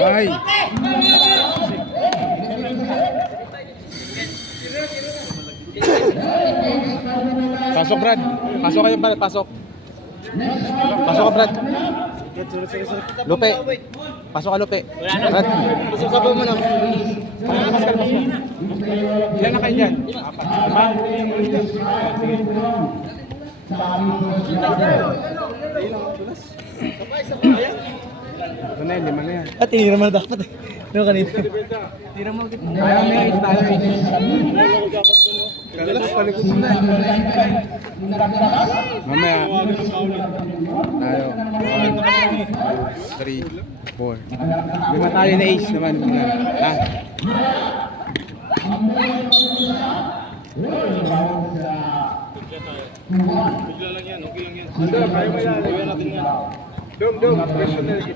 Ay. Pasok, Brad. Pasok kayo, Brad. Pasok. Pasok ka, Brad. Lupe. Pasok ka, Lupe. Brad. Sasabaw mo na. Ilan na kayo dyan? Apat. Lima? Ito na yun, lima na yan. At tinira mo na dapat eh. Ano kanina? Tira mo. Kaya mo yan, tayo. Kala ko palikot mo na. Mamaya. Tayo. 1, 2, 3, 4. Lima tayo na ace naman. Ha? Bigla lang yan, okay lang yan. Hindi, kaya mo yan. Lagyan natin yan. Dom, question na rin.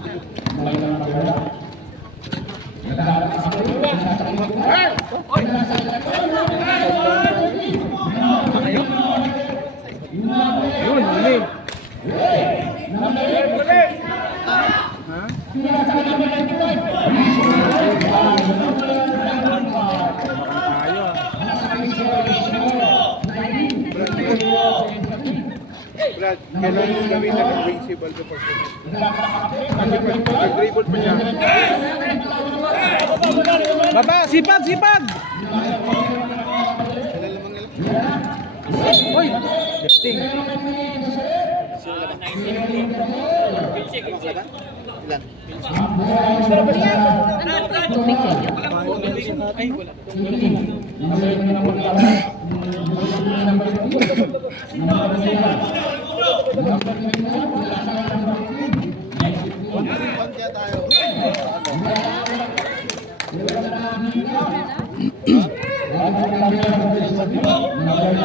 Yun, mali. Ha? Brad, kailangan yung gawin na invincible to performance. Kasi pag-dribble pa niya. Baba, sipag, sipag! Hoy! Lifting.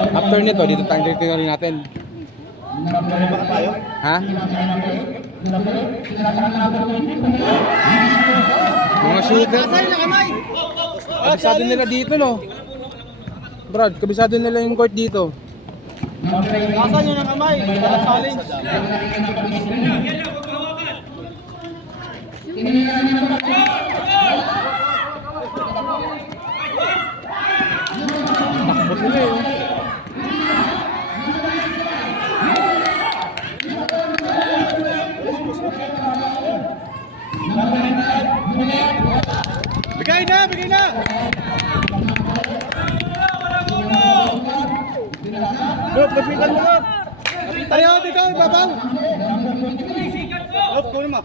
After nito, dito tayo rin natin. Ha? Mga shooter. Kabisado nila dito, no? Brad, kabisado nila yung court dito. Nasaan yun ang kamay? Walang challenge. Takbo sila eh. Bigay na, bigay na! Look, kapitan mo lang! Tayo, dito, babaw! Look, kunin mo!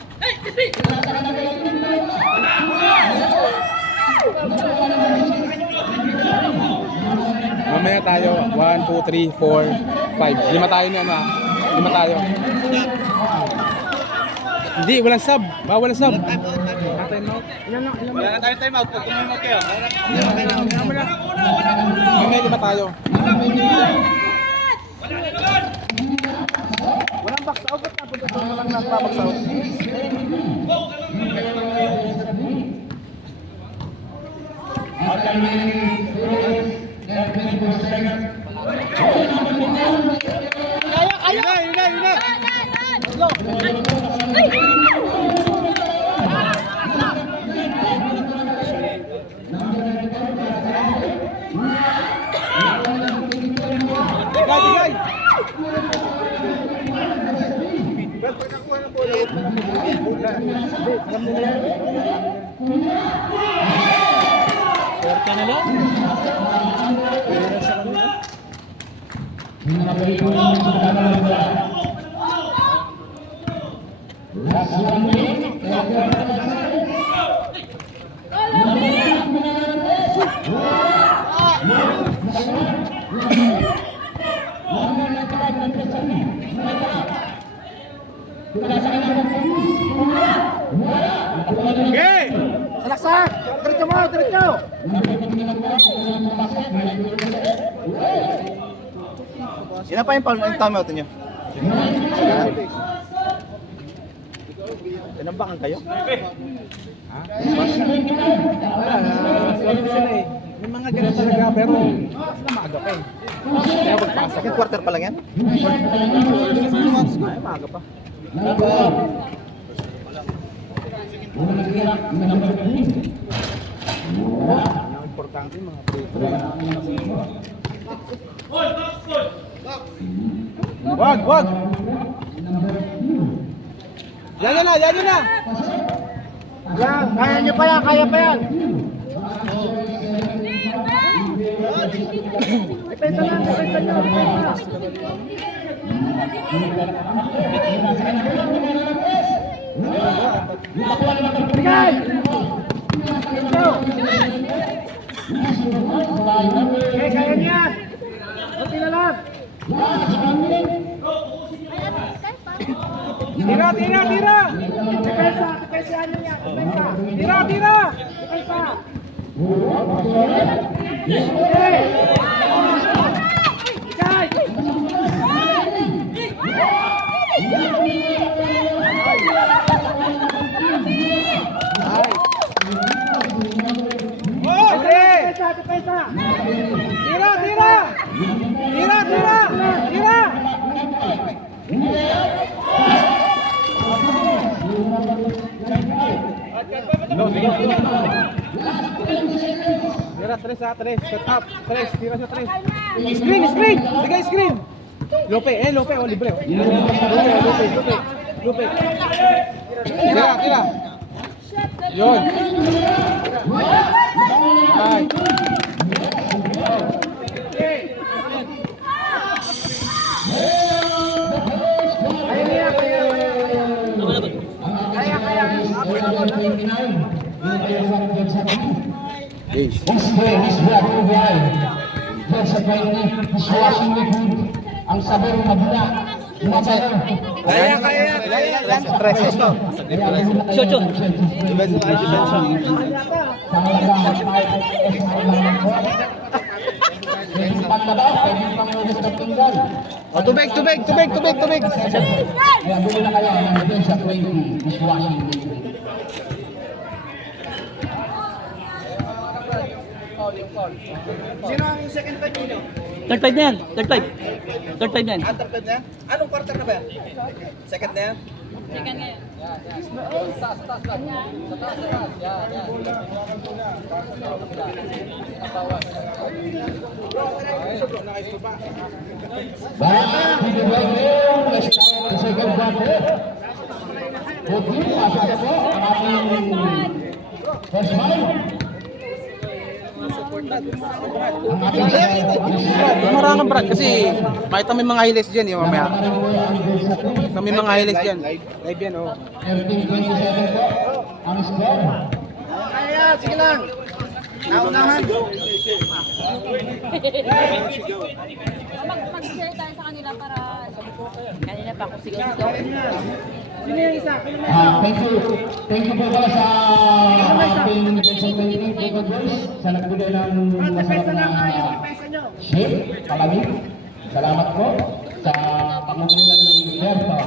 Mamaya tayo, 1, 2, 3, 4, 5. Lima tayo niya, ma. Lima tayo. Hindi, walang sub. Bawal ang sub. Time out. Wala na tayong time out. Pag tumimot kayo. Mamaya lima tayo. Walang box out. Ba't napunta sa walang nagpa-box out? Kaya! Yun na! Go! Digay! Brad, pag nakuha ng bola, Porta na lang. okay! Salaksak! Diretso mo! Diretso! Yan na pa yung tama out nyo. Tinambakan kayo? Ha? Wala, swerte sila eh. May mga ganun talaga, pero sila maaga pa eh. Kaya magpasok. Second quarter pa lang yan? Ay, maaga pa. Ang importante mga free throw. Wag! Yan na! Yan, kaya nyo pa yan, kaya pa yan. Depensa lang, depensa nyo, depensa. Bigay! Okay, kaya niya. Kunti na lang. Tira! Depensa, depensa nyo niya, depensa. Tira! Depensa. Okay. Bigay! Oh, Depensa, depensa. Tira! Tira, 3 set up, 3, tira sa 3. Screen! Bigay screen! Lope, oh, libre oh. Lope. Tira! Yun! Ay! Ang sabi ng magula, Kaya. Tres esto. Socho. Oh, tubig! Kaya buli na kayo ng Depensa 20, dishwashing liquid. Sino ang second time nyo? Third time na yan. Third time na yan. Third time na yan? Anong quarter na ba yan? Second na yan? Baik, bibigyan ngayon, sa second quarter. Putih, pasok na po ang ating first five. Ang ating Marangan Brad kasi makita mo yung mga highlights dyan eh mamaya. May mga highlights dyan. Live yan oh. 13-27 po ang score. Kaya, sige lang. Naunahan. Mag-share tayo sa kanila para kanina pa ako sigaw-sigaw. Sino yung isa? Thank you po pala sa ating Depensa 20 Bukod Boys sa nagbigay ng masarap na Depensa nyo. ship, palamig. Salamat po sa pangungunan ni Berto.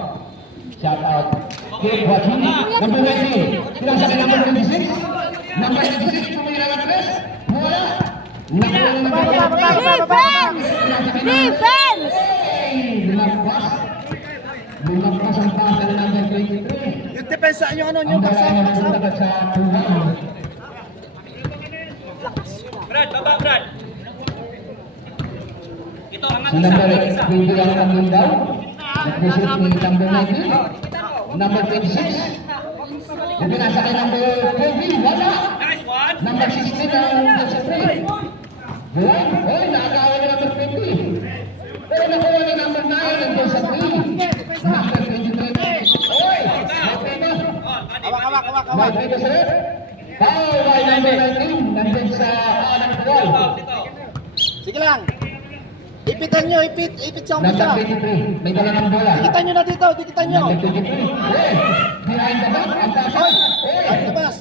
Shout out. Keep watching. Number 20. Sila sa number 26. Number 26. Pumila ng tres. Wala. Defense! Lumagpas ang pasa ng number 23. Yung depensa nyo, ano nyo? Ang dalawa na punta sa pulang. Brad. Ito, angat Sa number 8, bibigyan ng Lindaw. Nag-visit ni number 19. Number 26. Yung pinasa kay number 20, wala. Nice one. Number 16 ang nasa 3. Buwan, oy, nakakawa na number 20. Pero nakuha ni number 9 nandun sa 3. Number 23. Oy, okay na. Hawak. Okay na sir. Foul by number 19, nandun sa anak wall. Sige lang. Ipitan nyo, ipit sa umpisa. Number 23, may dala ng bola. Dikitan nyo na dito, dikitan nyo. Number 23. Hey, behind the back, ang tasa. Hoy, Hey, ay labas.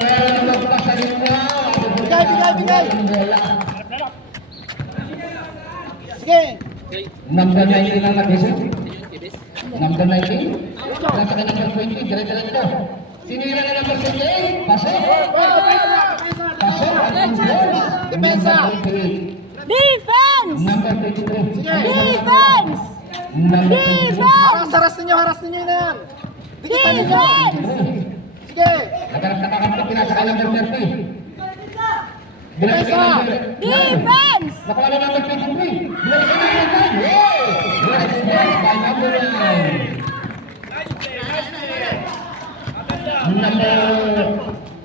pero lumagpas sa linya. Bigay. Sige. Number 19 ang nag-isip. Number 19. Nasa ka number 20. Dire-diretso. Tinira na number 28. Pasok. Pasok. At ang goals. Depensa. Defense! Number 23. Defense! Number 23. Haras ninyo na yan. Dikitan ninyo. Sige. Nagkaroon pinasa ka number 30. Depensa. Defense! Nakuha na number 23. Binalik ka number 9. Yay! Yes, yes, by number 9. Number...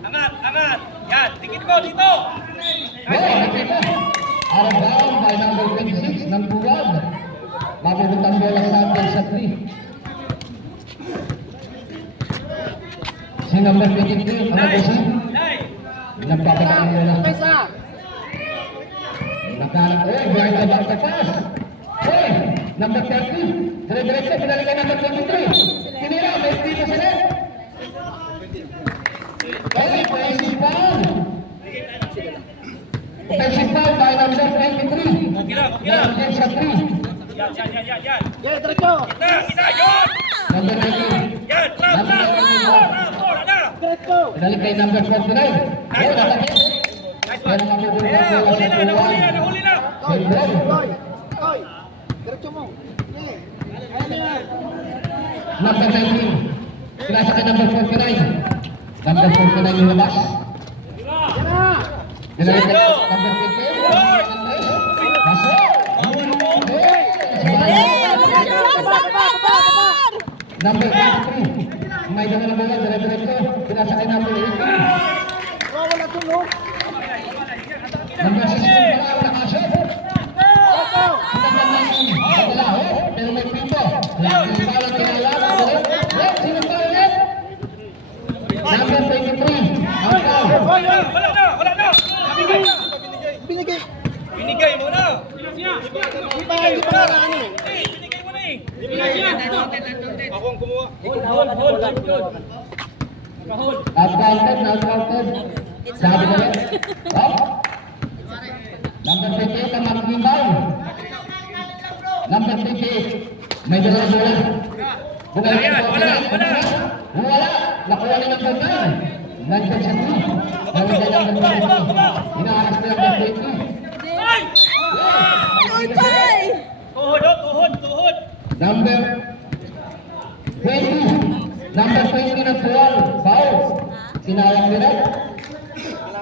Angat. Yan, tingin mo dito. Hey, nakita. Out of bound by number 26 ng Buwag. Mapupuntang bola sa atin sa 3. Si number 23, ang nabusin. Nagpapagaan bola. Depensa. Nakalat, behind the back the pass. Hey, number 30. Dire-diretso, pinalikan number 23. Tinira, may dito sa net. Hey, offensive foul. Offensive foul by number 23. Okay lang. Number sa 3. Yan. Sige, diretso. Kita, yun. Number 19. Yan, trap. Ano? Diretso. Pinalik kay number 49. Hey, natakit. Nice Pero one. mapupuntang bola sa Nahuli na. Toy, Sentral. Toy. Diretso mo. Sige. Ano yan? Number 19. Pinasa kay number 49. Number 49 yung labas. Yan na. Pinalik kay number 15. Pasok. Number 23. May dala na bola, dire-diretso. Pinasa kay number 18. Wala tulog. Number 16 pala ang nakasot. Diretso. Number 19. Wala, pero may pito. Lagi pala kinalala. Sino pa ulit? Number 23. Ang foul. Wala na. Binigay. Binigay mo na. Hindi pa ano eh. Binigay mo na eh. Ako ang kumuha. Outcounted, not counted. Sabi ko rin. Oh. Number 28 ang mag-imbal. Number 28. May dala na bola. Bumalik Wala, ang wala. Wala. Nakuha ni number 9. Nandiyan sa 3. Nandiyan ang number 20. Inaaras na number 20. Tuhod. Number 20. Number 20 ng Tuwal. Foul. Sinayang nila.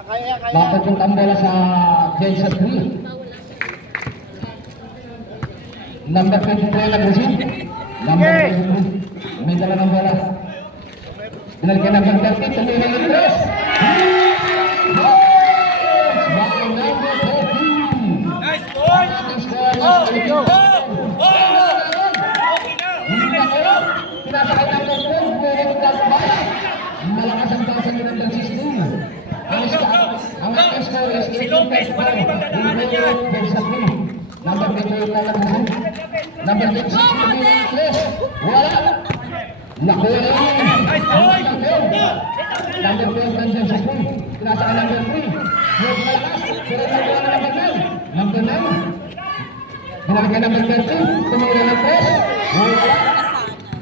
Kaya. Mapupuntang bola sa Jensa 3. Number 23 na busin. Number 23. May dala ng bola. Binalikan number 30. Tumira yung press. By number 30. Nice boy. Ating score is 18. Pinasakay ng London, meron ka ba? Malakas ang tasa ng number 16. Ang ating score is 18. Si Lopez, walang ibang dadaanan yan. Number 28 na lang. Number 26, Tumira. Wala. Nakuha na yun. Nice boy. Number 12 nandiyan sa 3. Pinasakay number 3. Huwag malakas. Pero nakuha na number 9. Number 9. Binalikan number 13. Tumira ng press. Wala.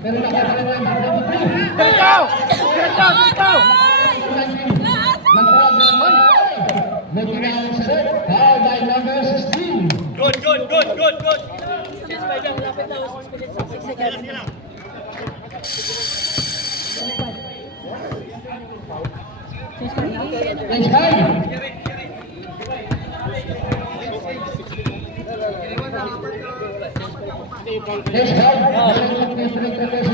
Pero nakita na yung number 23. Diretso. May tinawag sa red. Foul by number 16. Good. Next time. Next time.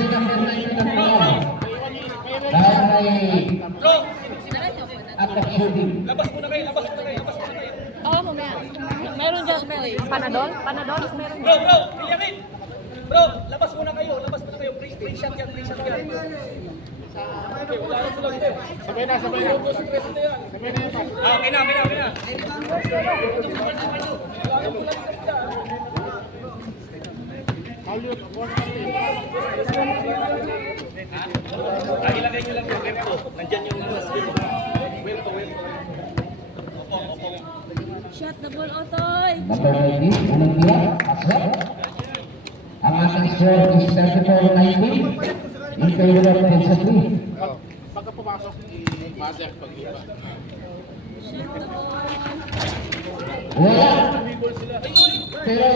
Number 19 ang foul. Dahil may Bro, attack shooting. labas muna kayo. Oo, mamaya. Meron dyan. Panadol? Panadol? Meron Bro, Benjamin. Bro, labas muna kayo. Free shot yan. Sabay na. Okay na. Ilagay nyo lang yung webto. Nandyan yung webto. Shot the ball, Otoy! Number 19, unang tira, pasok. Ang ating ating score is 34-19 in favor of Tensa 3. Pagka pumasok, i-master paglipa. Wala. Pero,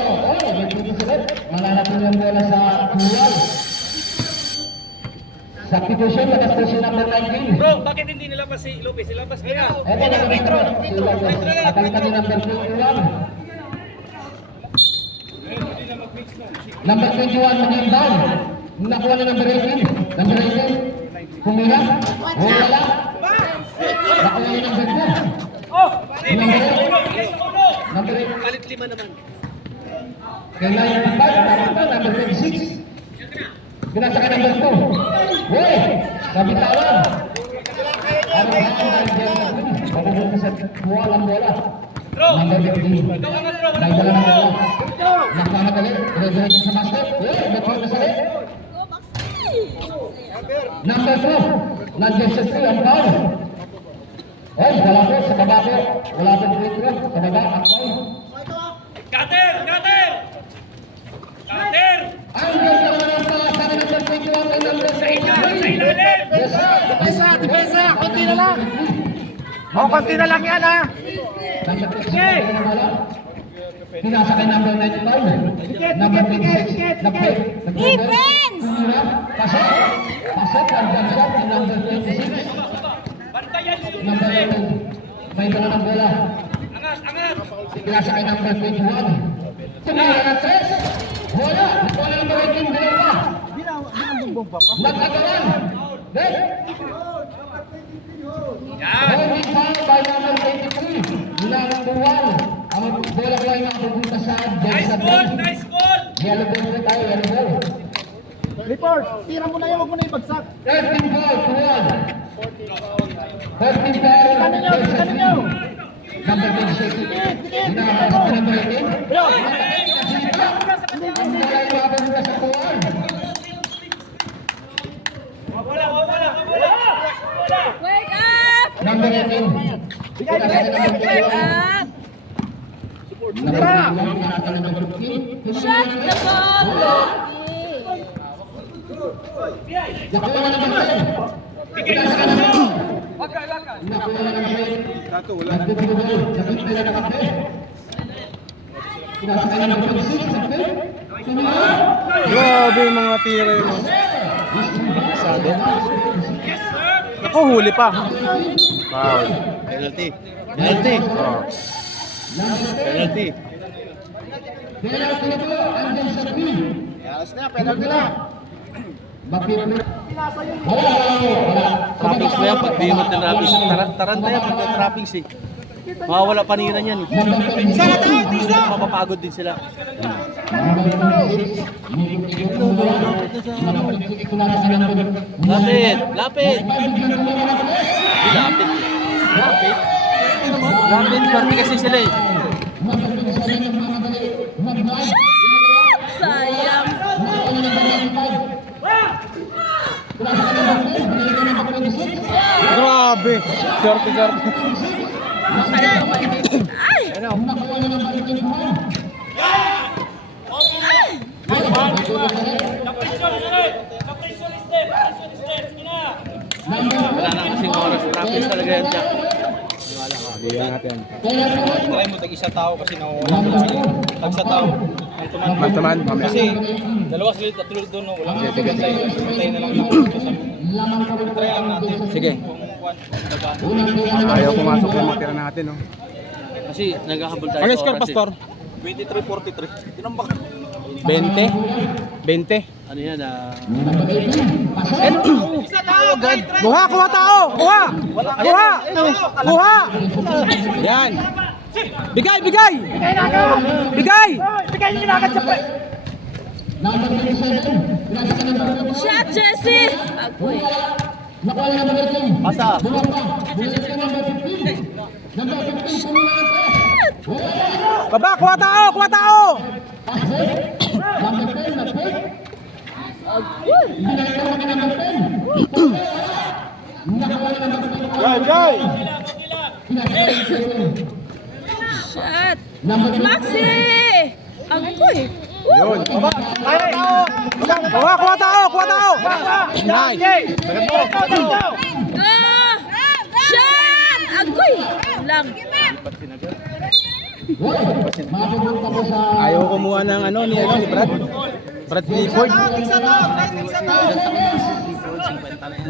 may dito sila. Mananapin yung bola sa kuwal. Substitution, substitution number 19. Bro, bakit hindi nilabas si Lopez? Ilabas niya. Eto na retro. Kapalitan ni number 21. Number 21, maging down. Nakuha na number 18. Number 18. Pumila. Wala. Nakuha na number 2. Number 8. Palit 5 naman. Kailangan 5. Number 26. Binasa ka number 2. Uy! Kabitawan. Ano ba ang pagbubuti sa kuwal ang bola? Number 15. May dala ng bola. Nakakamad ulit. Dire-diretso sa master. Uy! Nagpapag na ulit. Go, Maxi! Number 2. Nandiyan sa 3 ang foul. Uy! Wala po sa baba po. Wala po free throw. Sa baba ang foul. Cutter! Cutter! Cutter! Ang ganda naman ang palasan ng number 21 and number 3. Sa ilalim! Depensa, depensa, konti na lang. Oh, konti na lang yan ha. Pinasa kay number 95. Number 26. Defense! Pasok. Pasok ang jump ni number 26. Bantayan si Number 2. May dala ng bola. Angat! Angat! Pinasa kay number 21. Tumira ng 3. Bola. Bola number 18. Dalawa. Nagkagalan. Net. Yan! Holding foul by number 23. Nilang buwan. Ang bola ko ay napupunta sa Nice ball! Nice ball! Yellow ball na tayo, yellow ball. Report, tira mo na yan, huwag mo na ibagsak. 13 ball, tuwan. 13 ball, Ano nyo? number 26. Hinahapas ko number 18. Bro, Ang bola ay napupunta sa tuwan. Wala! Wala! Wala! Wake up! Number 18. Wake up! Shut the ball, Loki! Nakuha na number 10. Bigay mo sa kanto! Nakuha na number 10. Dato, wala. Nagtutulog. Dapat may nakakape. Pinasakay na number 26. Sakpe. Tumira. Grabe yung mga tira yun. Sado. Ako, huli pa. Foul. penalty. Penalty. Oh. Penalty. Penalty na po. Andyan sa team. Yaras na, penalty na. Bakit? Wala. Trappings ba yan? Pag di mo trappings, taranta yan pag trappings eh. Mawawala paniran yan eh. Mapapagod din sila. Lapit! Lapit! Di lapit. Lapit? Lapit, swerte kasi sila eh. Sayang! Grabe. Swerte. Ay! Wala na kasing oras. Trappings talaga yan siya. Bigyan natin. Try mo, tag-isa tao kasi nawawala mo sila. Tag-isa tao. Mantaman, mamaya. Kasi, dalawa sila, tatlo doon, no? Walang pantay. Pantay na lang ako. Try lang natin. Sige. Kung kuwan, laban. Ayaw pumasok yung mga tira natin, no? Kasi naghahabol tayo Ano sa score, oras Pastor? 23-43. Tinambak. 20? 20? Ano yan Kuha! Kuha tao! Kuha! Kuha! Yan! Bigay! Bigay! Bigay! Shot, Jesse! Agoy! Pasa! Baba! Kuha tao! Kuha tao! Bigay! Shot! Maxi! Agoy! Yun. Tayo, tao. Kuha tao! Nice! Sagad mo! Go! Shot! Agoy! Lang. Mapupunta po sa Ayaw kumuha ng ano ni Brad. Brad Clifford. Tigsa tao.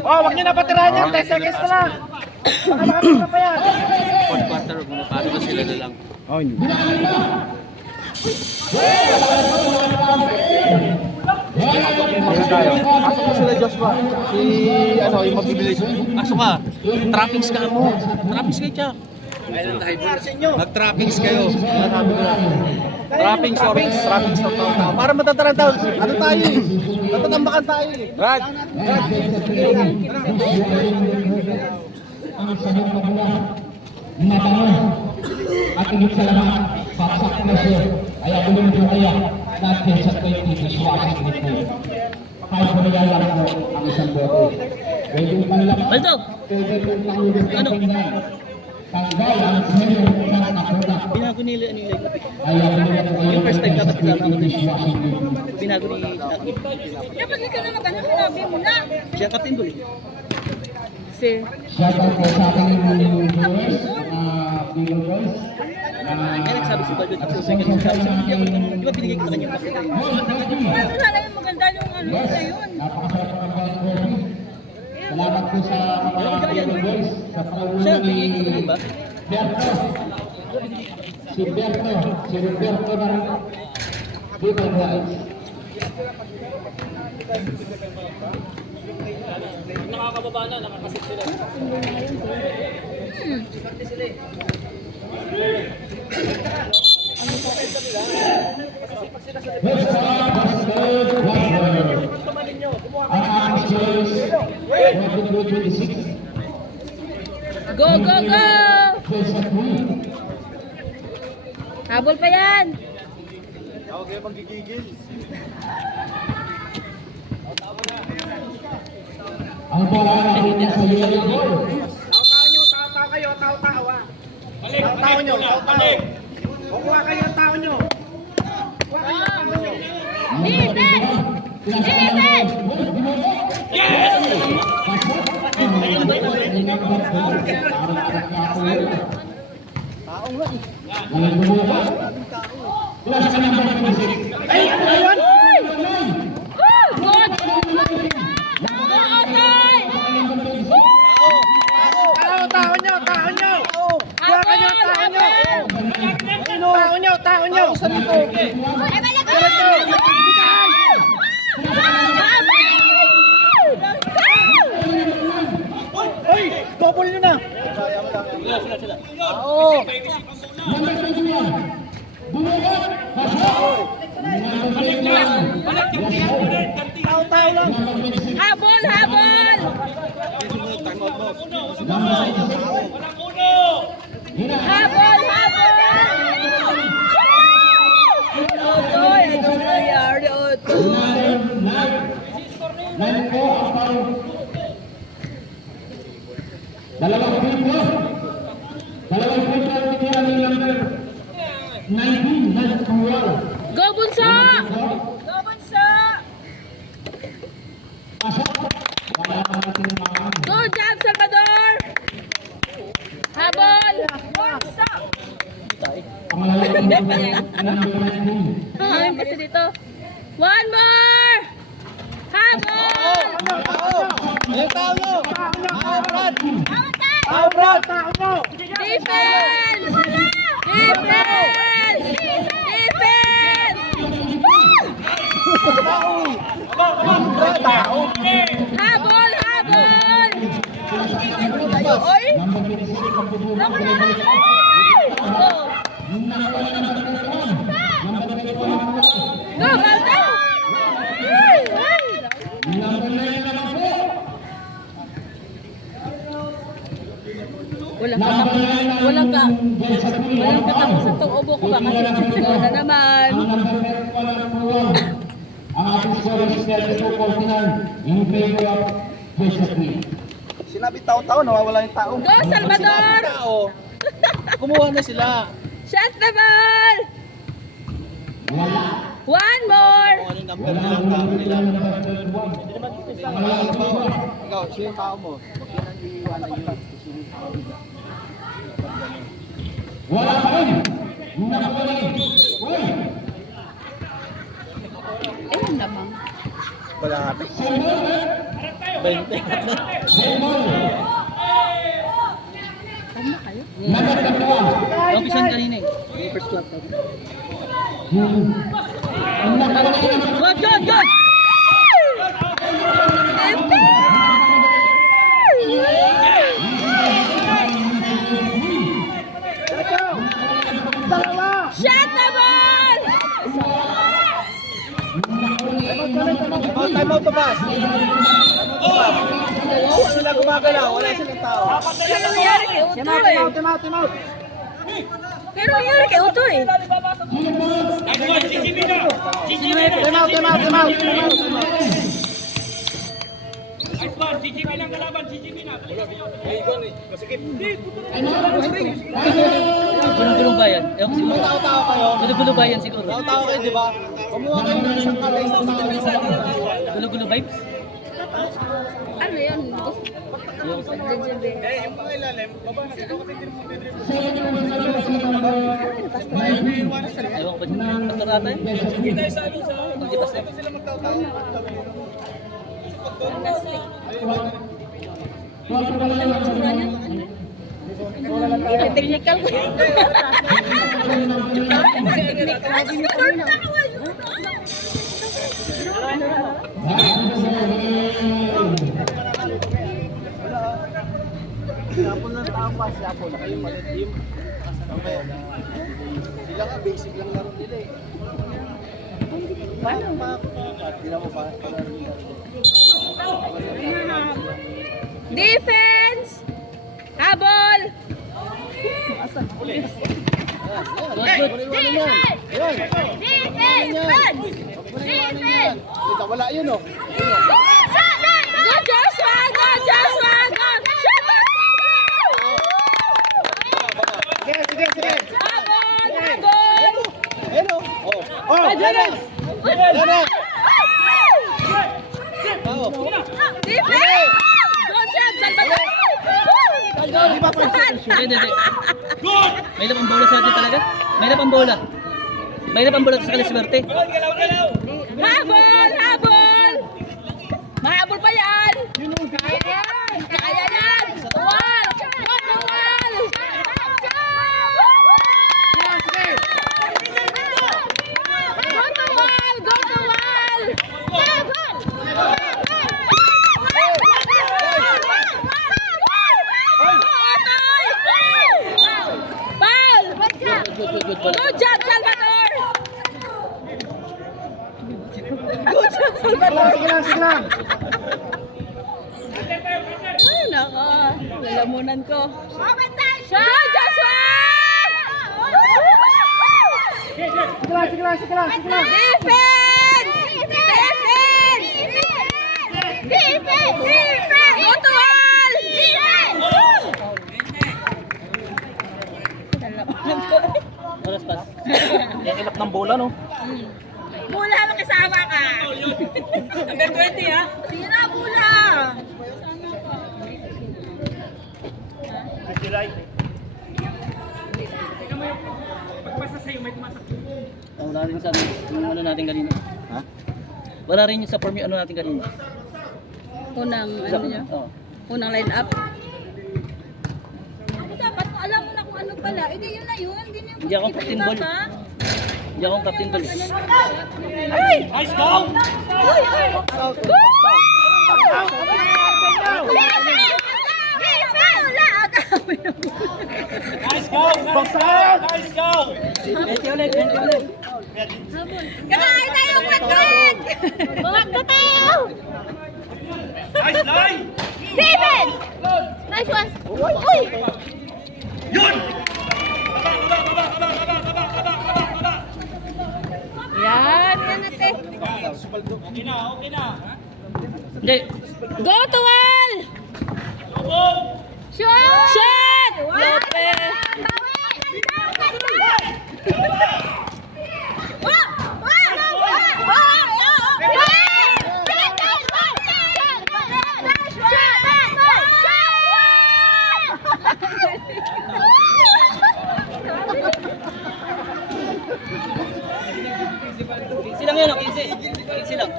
Oh, wag niyo na patirahan yan. 10 seconds na lang. Baka makapira pa yan. Fourth quarter, bumapasok na sila na lang. Oh, hindi. Ayun tayo. Pasok mo sila Joshua. Si ano, yung mabibilis. Pasok ka. Trappings ka mo. Trappings kayo, Chak. Mag-trappings kayo. Trappings sa tao. Para matatarantaw. Ano tayo eh? Natatambakan tayo eh. Brad! ang sadyang magulang, matanong, at higit sa lahat, paksak na siya, ay abulong po kaya natin sa 20 dishwashing liquid. Kahit po nilalang po ang isang bote. Pwede pa lang, Baldo! pwede po pangulit ng pinggan. Tanggal ang sa'yo ng nakuha. Binago nila ano yung Ay abulong po kayo first time sa dapat kasama 20 dishwashing liquid. binago ni Dapat hindi ka na magano, sinabi mo na. siya katimbol. Si... Shout out po sa ating mga viewers, mga Beagle Boys. Kaya nagsabi si Baldo at sa second sabi siya, di ba binigay ko sa kanya yung pasok? Ano sana yung maganda yung ano na yun? Napakasarap po ng Bang Coffee. Salamat po sa mga Beagle Boys sa Siya, pangunguna ni bigay ko sa ba? Berto. Si Roberto ng Beagle Boys. Nakakababa na, nakakasit sila. Ang aking choice, 2026. Go, go, go! Choice at me. Habol pa yan! Huwag kayo magigigil. Ang bola na sa yellow ball. Tao-tao nyo, tao-tao kayo, tao-tao ah. Tao-tao nyo, tao-tao. Kukuha kayo ang tao nyo. Kuha kayo ang tao nyo. Defense! Defense! Ay, ano na yun? Woo! Good! Go, Otoy! Tao nyo, tao nyo. Kuha kayo ang tao nyo. Habol! Tao nyo, tao nyo. Sa dito. Ay, balik ko! Diretso. Bigay. Hoy, double nyo na. Tao-tao lang. Habol! Habol! Habol! Habol! Otoy! Anong nangyari, Otoy? Nine po ang dalawang pinto. Dalawang pinto ang tinira ni number 19 na tuwal. Go, Bunso! Go, Bunso! Pasok. Wala pa natin mga Good job, Salvador! Habol! Bunso! pangalalang pinto ng number 19. Ayun kasi dito. One more! Habol! Ayun, tao nyo. Tao, Brad. Tao! Tao, Brad. Tao nyo. Defense! Defense! Defense! Tao. Habol! Habol! Oy! Naku na lang! Go! Go, Baldo! Ay! Ay! Walang katapusan tong ubo ko ba kasi sisigaw na naman. Ang ating score is 32-49 in favor of Josephine. Sinabi tao-tao, nawawala yung tao. Go, Salvador! Tao. Kumuha na sila. Shot the ball! Wala. One number ng tao nila. Ikaw, sino yung tao mo? Yan ang iiwanan yun. Sino yung tao nila? Wala pa rin. Nakulit. Uy. Ayun lamang. Wala nga. 20. Saan na kayo? Number 21. Ang pisan kanina eh. God, God, God! Shot the ball! Time out to pass. Wala sila gumagalaw, wala silang tao. Ano nangyari kay Uto eh? Time out. Pero nangyari kay Uto eh? Time out. Gulong-gulong ba yan? Ewan ko siguro. Tao-tao kayo. Gulong-gulong ba yan siguro? Tao-tao kayo, di ba? Kumuha kayo ng isang kalay sa tao. Gulong-gulong vibes? Ano yun? Ewan ko ba dyan? Pastor ata yun? Hindi pastor. Technical ko yun. Yapon ng tao pa, yapon. Kayo malit yung sila nga, basic lang laro nila eh. Paano ba? Sila mo pa. Defense! Habol! Defense! Defense! Kita, wala yun oh. Go Joshua! Go Joshua! Go! Sige. Habol! Habol! Ayun oh. Oh, Janes! Janes! Oh. Defense! Go Chad! Salvador! Di ba pa Hindi. May lapang bola sa atin talaga? May lapang bola. May lapang bola sa Kaliswerte. Habol! Habol! Mahabol pa yan! Kaya yan! Kaya yan! Wall! Go to wall! Go to wall! Go to wall! Ball! Good job, Salvador! Good job, Salvador! Sige lang. Ay, nako. Lalamunan ko. Go, Joshua! Sige lang. Defense! Defense! Go to wall! Oras pas. Yung ilap ng bola, no? Bula, makisama ka. Number 20, ha? Sige na, bula. Wala rin sa ano natin kanina. Ha? Wala rin yung sa form yung ano natin kanina. Unang, ano niya? Oo. Unang line up. Dapat mo alam mo na kung ano pala. Hindi yun na yun. Hindi ako captain ball. Hindi ako captain ball. Ay! Nice go! Nice go! Nice go! Ulit. Kakain tayo, kwat-kwat! Bumakta tayo! Nice line! Steven! Nice one! Uy! Yun! Yan natin. Okay na. Hindi. Go to wall! Shot! Shot! Lope! lang, 15. 15 lang.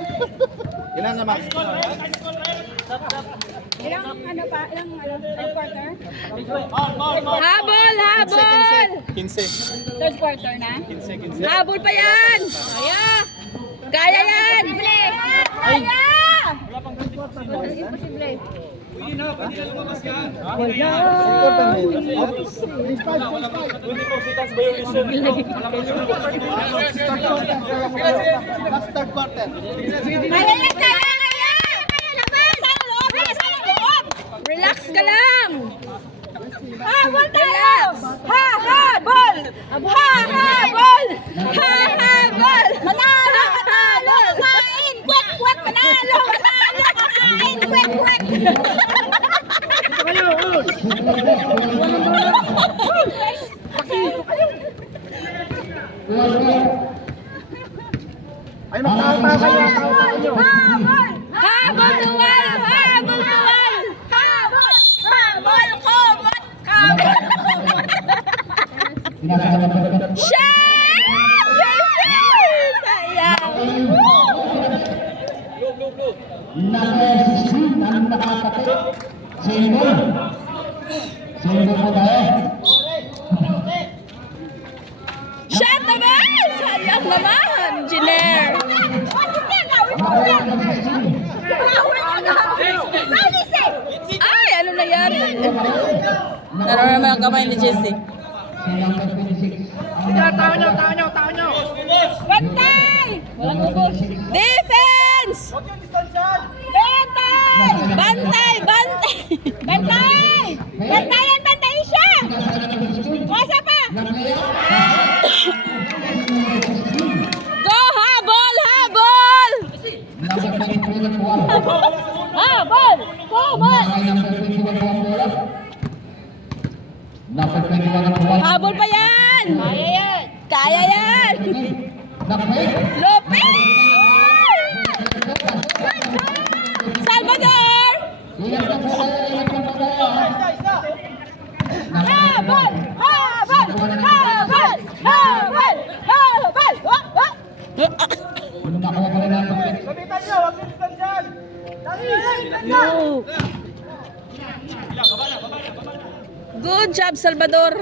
Ilan naman? Ilang third quarter? Habol, habol! 15. Third quarter na? 15. Habol pa yan! Kaya! Kaya yan! Kaya! Imposible. Kaya yan! Kaya! Sa loob! Sa loob! Relax ka lang! Habol tayo! Ha-habol! Ha-habol! Ha-habol! Manalo! Manalo! Kain! Kwek-kwek! Manalo! Manalo! Kain! Kwek-kwek! Ay, magtatawa kayo, tawa nyo. Habol! Habol duwal! Habol duwal! Habol! Habol! Kumot! Habol! Shot! Sayang! Shot naman! Sayang naman! Engineer! Ay! Ano nangyari? Nararamdaman ang kamay ni Jessie. Sige, tao nyo. Bantay! Defense! Bantay! Bantay! Bantay! Bantay! Bantayan! Bantay siya! Masa pa! Go! Habol! Habol! Habol! Habol! Habol pa yan! Kaya yan! Kaya yan! Lopez! Salvador! Habol! Habol! Habol! Habol! Habol! Sabitan nyo, huwag nyo distansyan. Good job, Salvador!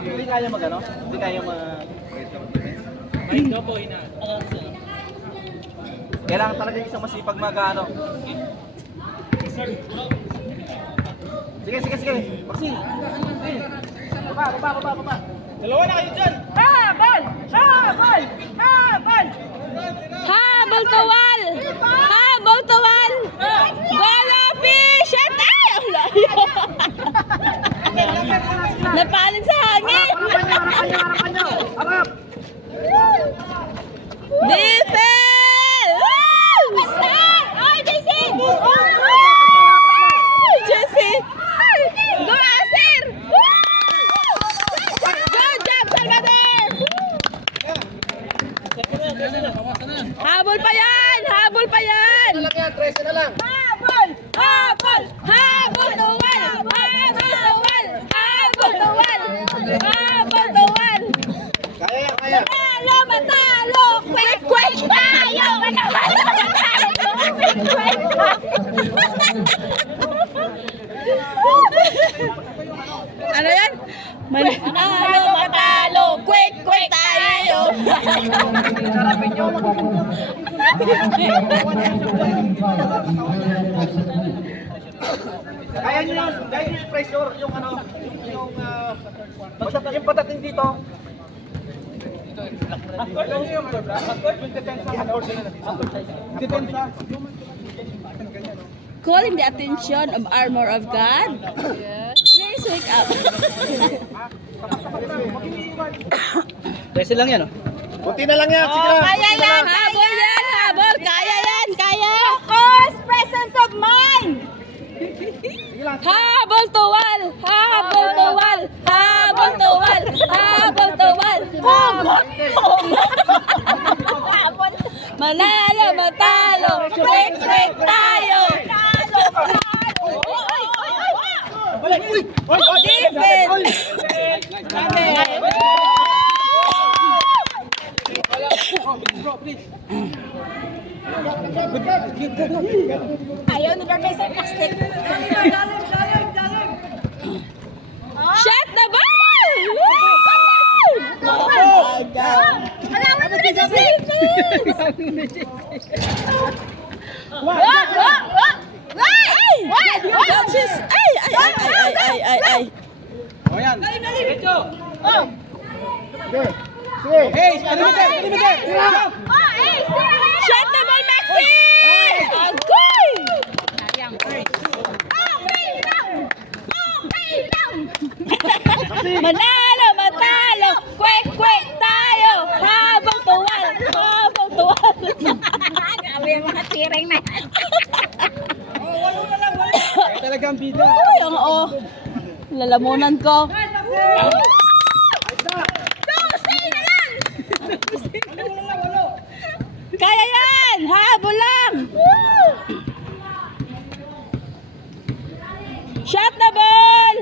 Hindi kaya mag-ano? Hindi kaya mag... Kailangan talaga isang masipag mag-ano. Sige. Maxine. Baba. Dalawa na kayo dyan. Habol! Habol! Habol! Habol tawal! Habol tawal! Golopi! Shut up! Napalad sa hangin! Harapan nyo. Harap. Defense! Ay, Jessie! Jessie! Go, Acer! Good job, Salvador! Habol pa yan! Habol pa yan! Ano lang yan, 13 na lang. Habol! Habol! Habol tawal! Habol tawal! Habol tawal! Habol tawal! Kaya. Matalo! Matalo! Kwek-kwek tayo! Matalo! Kwek-kwek ano yan? Matalo! Kwek-kwek tayo! Kaya nyo yun. Kaya nyo yung pressure, yung ano, yung patating dito. Calling the attention of armor of God. Please wake up. Desi lang yan, oh. Kunti na lang yan, sige lang. Kaya yan! Habol yan! Habol! Kaya yan! Kaya! Focus! Presence of mind! Habol tawal! Habol tawal! Habol tawal! Habol tawal! Hugot! Manalo! Matalo! Kwek-kwek tayo! Defense! Ayaw ni Barbay sarcastic. Shot the ball! Alawan mo na Jesse! Shot the ball, Maxi! Agoy! Manalo, matalo, kwek-kwek tayo, habang tuwal, habang tuwal. Grabe yung mga tireng na yan. Talagang bida. Uy, lalamunan ko. Kaya yan! Habol lang! Shot the ball!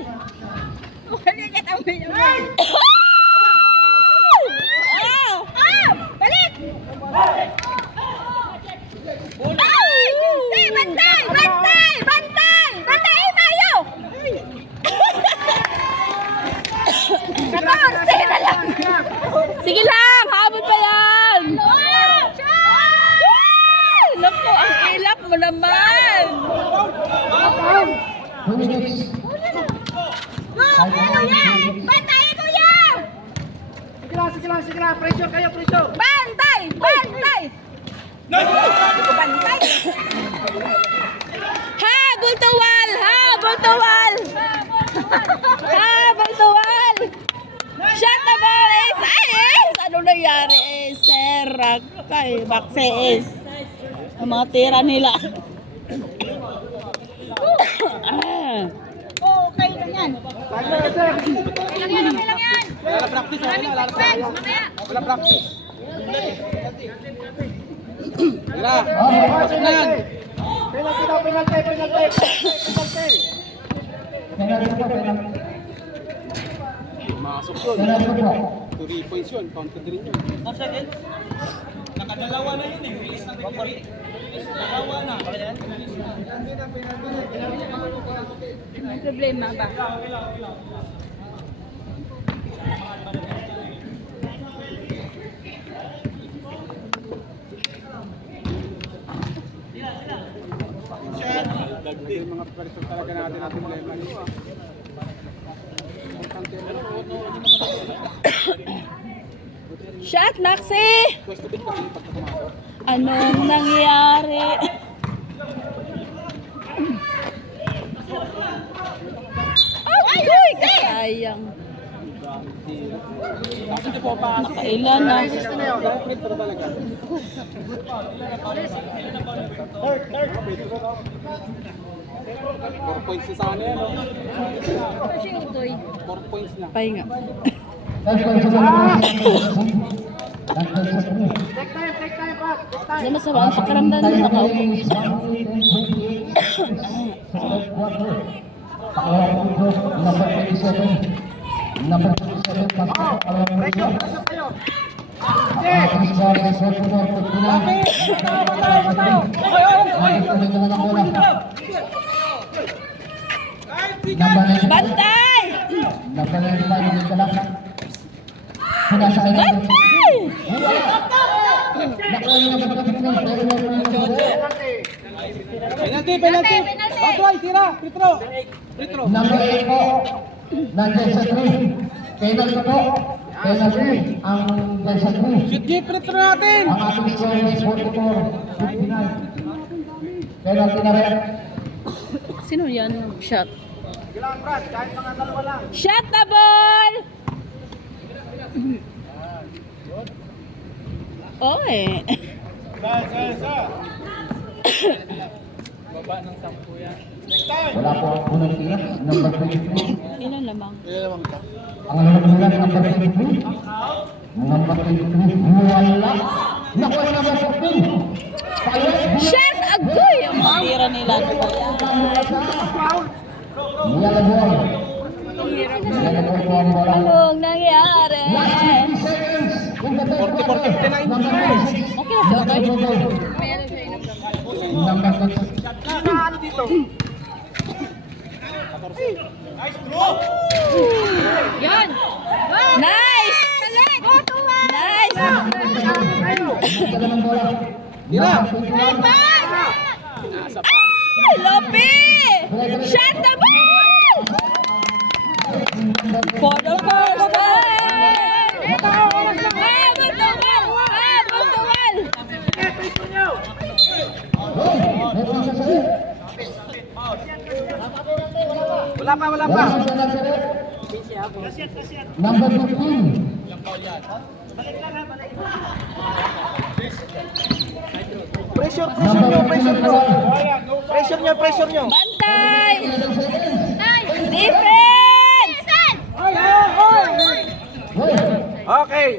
Balik! Ay! Bantay! Bantay! Bantay! Bantay, Mayo! 14 na lang! Sige lang! Habol pa yan! Naku, ang ilap mo naman! 2 minutes. Bantayan, kuya! Sige lang. Pressure kayo, pressure. Bantay! Bantay! Bantay! Habol tuwal! Habol tuwal! Habol tuwal! Shot the ball is Ace! Ano nangyari eh? Serak kay Maxi Ace. Ang mga tira nila. Okay lang yan. Okay lang yan. Wala practice, wala practice. Wala. Pasok na yan. Penalty daw, penalty. Penalty po, penalty. Masok yun. Penalty po. 3 points yun. Counted din yun. Nakadalawa na yun eh. Release na referee. Dalawa na. May problema ba? Yung mga preparation talaga natin ang problema nito. Shot, Maxi! Pwesto din kasi yung pagkakumasok. Anong nangyari? Ay, sayang. Kasi di po pa Nakailan na. Print pero talaga. Four points na sana yan. 4 points na. Pahinga. That's going to Hindi masama ang pakiramdam ng nakaupo. Number 27, Bantay! Bantay! Penalty! Batuay, tira! Retro! Number 8 po, nandiyan sa 3. Penalty po. Penalty ang nandiyan sa 3. Shoot jeep! Retro natin! Ang ating score is 44-59. Penalty na rin. Sino yan? Shot. Ilang Brad, kahit mga dalawa lang. Shot the ball! Oy! Baba ng 10 yan. Wala po ang unang tira. Number 23. Ilan lamang? Ang unang tira, number 23. Number 23. Wala. Naku, number 14. Shot! Agoy! Ang mga tira nila. Yellow ball. Yellow ball po ang bola. Anong nangyari? Last 50 seconds in the third Okay na siya, okay? Number 6. Ano dito? Nice! Nice! Ay, Lopi! Shot the ball! For the first time! Habol the ball! Habol the ball! Wala pa, wala pa. Number 15. Pressure nyo, pressure nyo. Pressure nyo, pressure nyo. Bantay! Defense! Okay.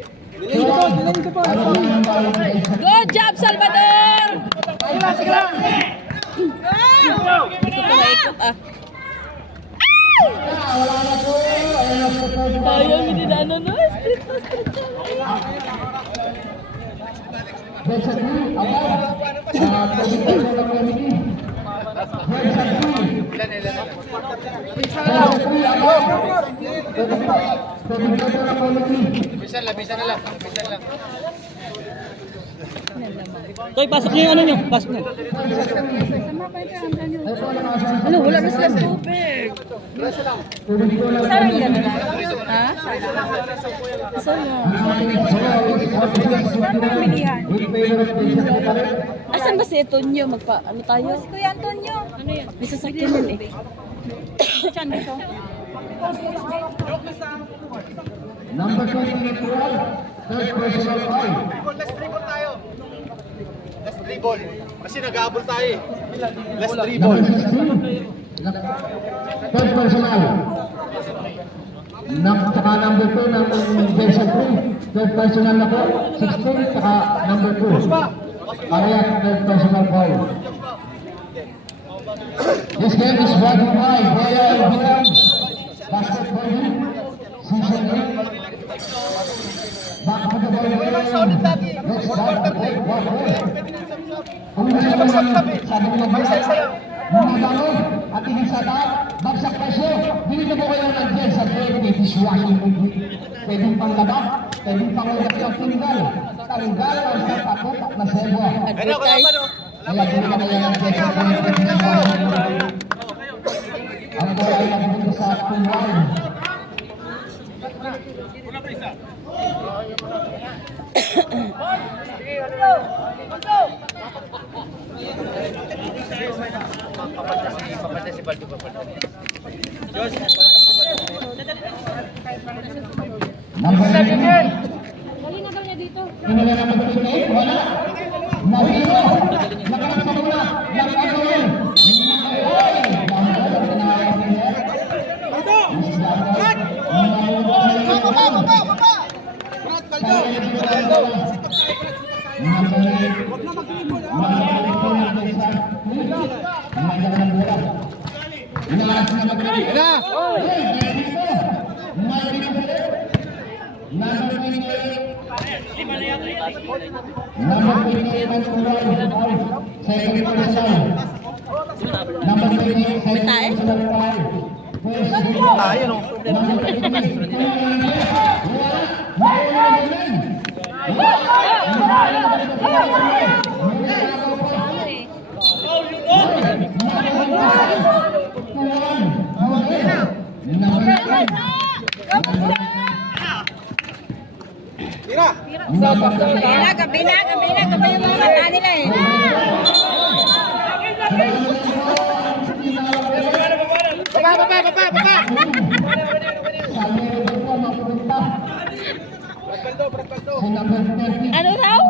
Good job, Salvador! Sige lang, sige lang. Gusto ko maikot ah. Sayang, hindi na ano no. Street na, street na. Toy, pasok niyo yung ano nyo. Pasok niyo. Ano, wala na sila tubig. Sarang gano'n na. Ha? Saan na? Saan na bilihan? Asan ba si Antonio? Ano tayo? Si Kuya Antonio. Ano yan? May sasakyan yun eh. Saan dito? Number 20. Third personal foul. Let's dribble tayo. Let's dribble. Kasi nag-aabol tayo eh. Let's dribble. Number 16. Third personal. Saka number 2 ng Jason 3. Third personal na po. 16. Saka number 2. Parehas third personal foul. This game is brought to you by Royal Williams Basketball League Season 8. Back to the ball game. Let's start the play. Kung gusto mo sabi mo ba mga dalog at hindi sa taas, bagsak presyo, dito po kayo nandiyan sa 20 dishwashing liquid. Pwedeng panglaba, pwedeng pangulap ng tinggal, tanggal ang sa pakutak na sebo. Advertise. Kaya dito na kayo nandiyan sa 20 dishwashing liquid. Ang bola ay nagpunta sa tinggal. Number 19. Pinala naman po ito eh, wala. Nabilo. Nakalang sa mula. Nakagawin. Number 28 second personal. Number 28 second personal foul. Ayun o. Kabina yung mga mata nila eh. Baba. Ano raw?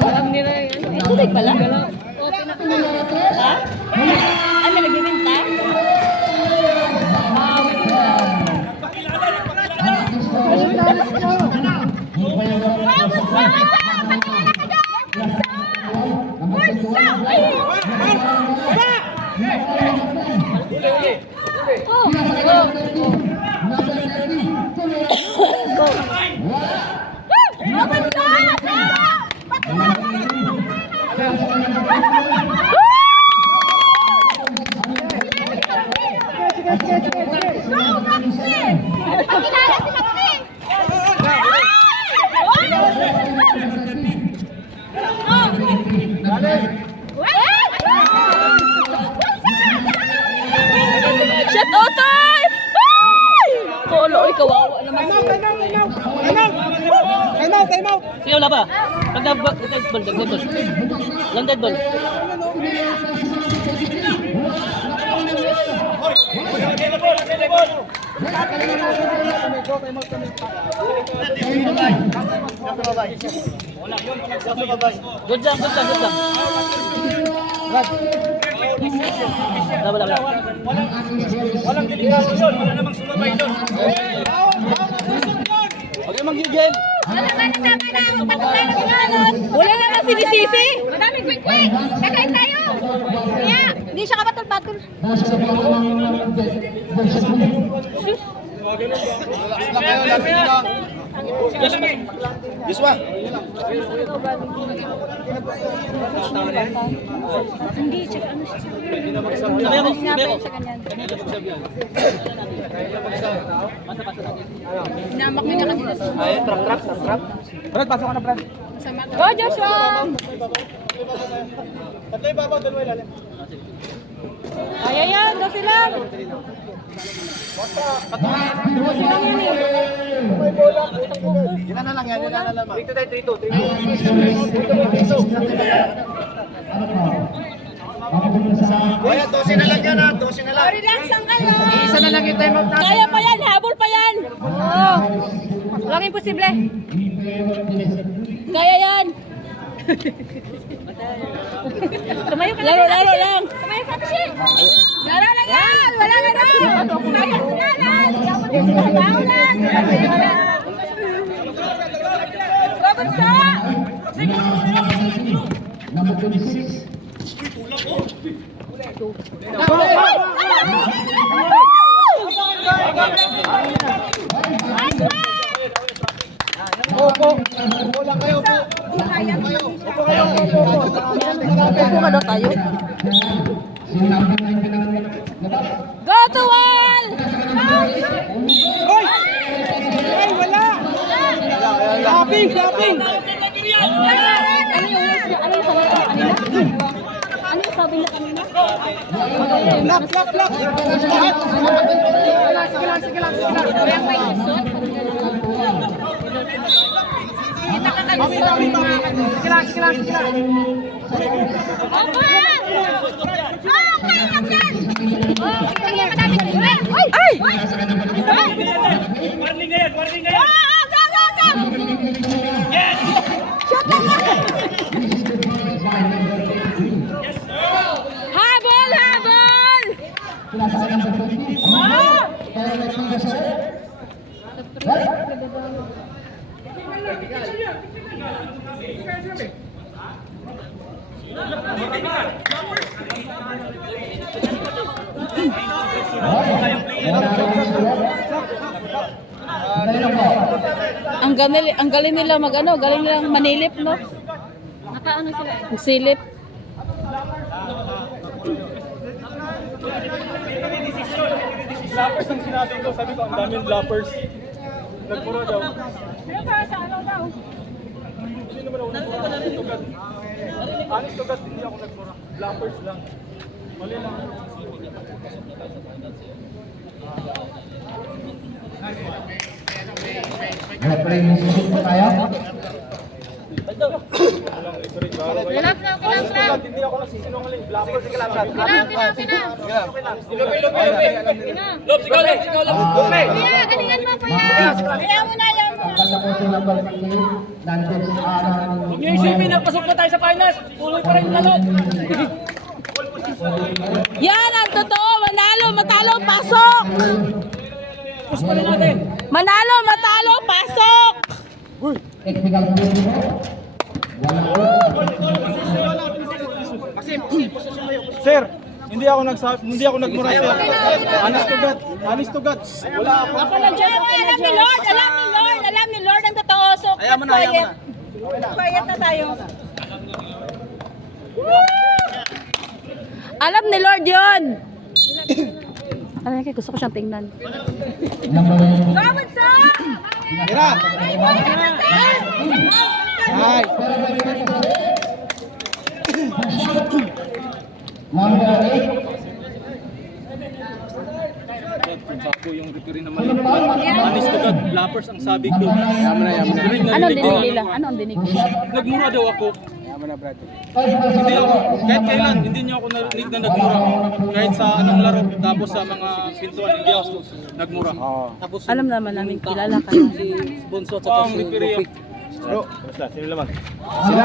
Parang nila yun. Tubig pala? Ha? Ay, may nagbibinta? Shut Otoy! Ay! Polo, ay kawawa naman. Time out! Sige, wala pa. Dead ball. Lang dead ball. Good lang. Wala. Walang delikado yun. Wala namang sumabay doon. Huwag yung manggigil. Wala na lang sinisisi. Madaming quick-quick. Kakain tayo. Kaya, hindi siya kapatul-patul. Joshua. Hindi, check ano siya. Sabi ako. Namak mo niya kanina. Ay, trap. Brad, pasok ka na, Brad. Go, Joshua! Tatlo yung babaw, dalawa ilalim. Ayan, go sila. Ilan na lang yan, ilan na lang. 3-2 tayo, 3-2. Kaya 12 na lang yan ha, 12 na lang. Relax lang kayo. Isa na lang yung time out natin. Kaya pa yan, habol pa yan. Oo. Walang imposible. Kaya yan. Tumayo ka lang. Laro lang. Tumayo ka kasi. Laro lang yan. Wala ka na. Tumayo ka lang. Bago lang. Babansa. Number 26. Go to wall! Hoy! Ay, wala! Lapping! Ano yung sabi niya kanina? Ano yung sabi niya kanina? Lock! Sige lang. Kaya may lusot? Hindi nakakalusot. Sige lang. Okay lang yan! Okay lang madami. Ay! Warning na yan! Go! Yes! Shot lang yan! Habol! Ang galing nila galing nilang manilip, no? Nakaano sila? Magsilip. Lappers ang sinabi ko. Sabi ko, ang daming lappers. Nagpuro daw. Pero para sa ano daw? Sino naman ako nagpuro? Honest to God, hindi ako nagpuro. Lappers lang. Mali lang. Replay mo tayo. Relax lang, relax lang. Hindi ako nagsisinungaling. Blackboard, sige lang. Relax, relax, relax. Lupi. Lop, sigaw lang. Kuya, galingan mo, kuya. Ayaw mo na, ayaw mo. Ang kanya po si number 3, nandun si Aaron. Huwag niyo isipin, nagpasok na tayo sa finals. Tuloy pa rin yung lalo. Yan ang totoo. Manalo, matalo, pasok. Push pa rin natin. Manalo, matalo, pasok. Technical field po. Wala po. Sir, hindi ako nagmura sir. Honest to God. Wala ako. Alam ni Lord, alam ni Lord ang totoo. So, quiet. Quiet na tayo. Alam ni Lord yun. Alam niya, gusto ko siyang tingnan. Number 1. Gawin sa! Tira! Ay! Number 8. Sako yung referee naman. Honest to God, lappers ang sabi ko. Anong dinig nila? Anong dinig nila? Nagmura daw ako. Yaman na, Brad. Hindi ako, kahit kailan, hindi niyo ako narinig na nagmura. Kahit sa anong laro, tapos sa mga pintuan, hindi ako nagmura. Oo. Tapos Alam naman namin, kilala kayo. si Bonso at saka Ang si referee. Lupi. Bro, Sino naman? sila?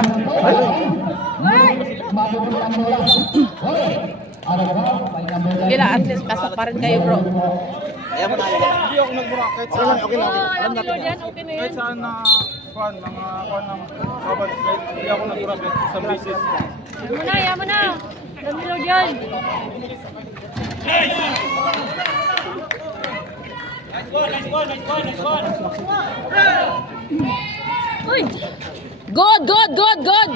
Mapupunta mo lang. Hoy! Ano ba? May number 9. Kila, at least pasok pa rin kayo, bro. Hindi ako nagmura kahit sa Okay lang. Alam natin yan, okay na yan. kahit saan na mga fan ng sabat, kahit hindi ako nagmura kahit isang beses. Yan mo na. Alam ni Lord yan. Uy! Good, good, good, good!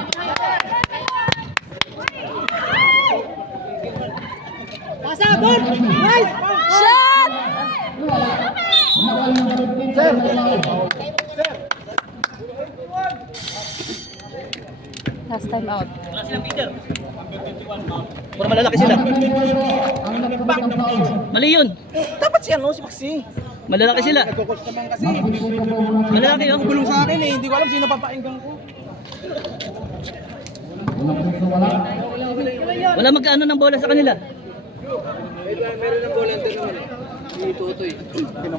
Shot! Last time out. Para malalaki sila. Ang nagpapit ng foul. Mali yun. Dapat si ano, si Maxi. Malalaki sila. Nagkukos naman kasi. Malalaki yun. Bulong sa akin eh. Hindi ko alam sino papainggan ko. Wala mag-ano ng bola sa kanila.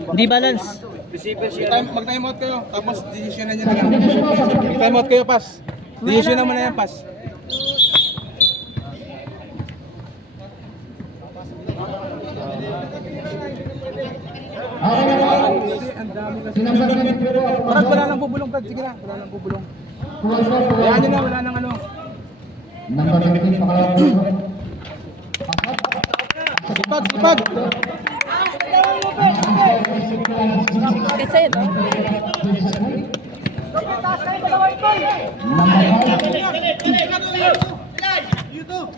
Hindi balance. Mag-time out kayo. Tapos decision na niya na lang. Mag-time out kayo, pass. Decision naman na yan, pass. Si number 23 po. Brad, wala nang bubulong, Brad. Sige na. Wala nang bubulong. Kaya nyo na, wala nang ano. Number 23 pakalawang po. Sipag, sipag. Kasi ito.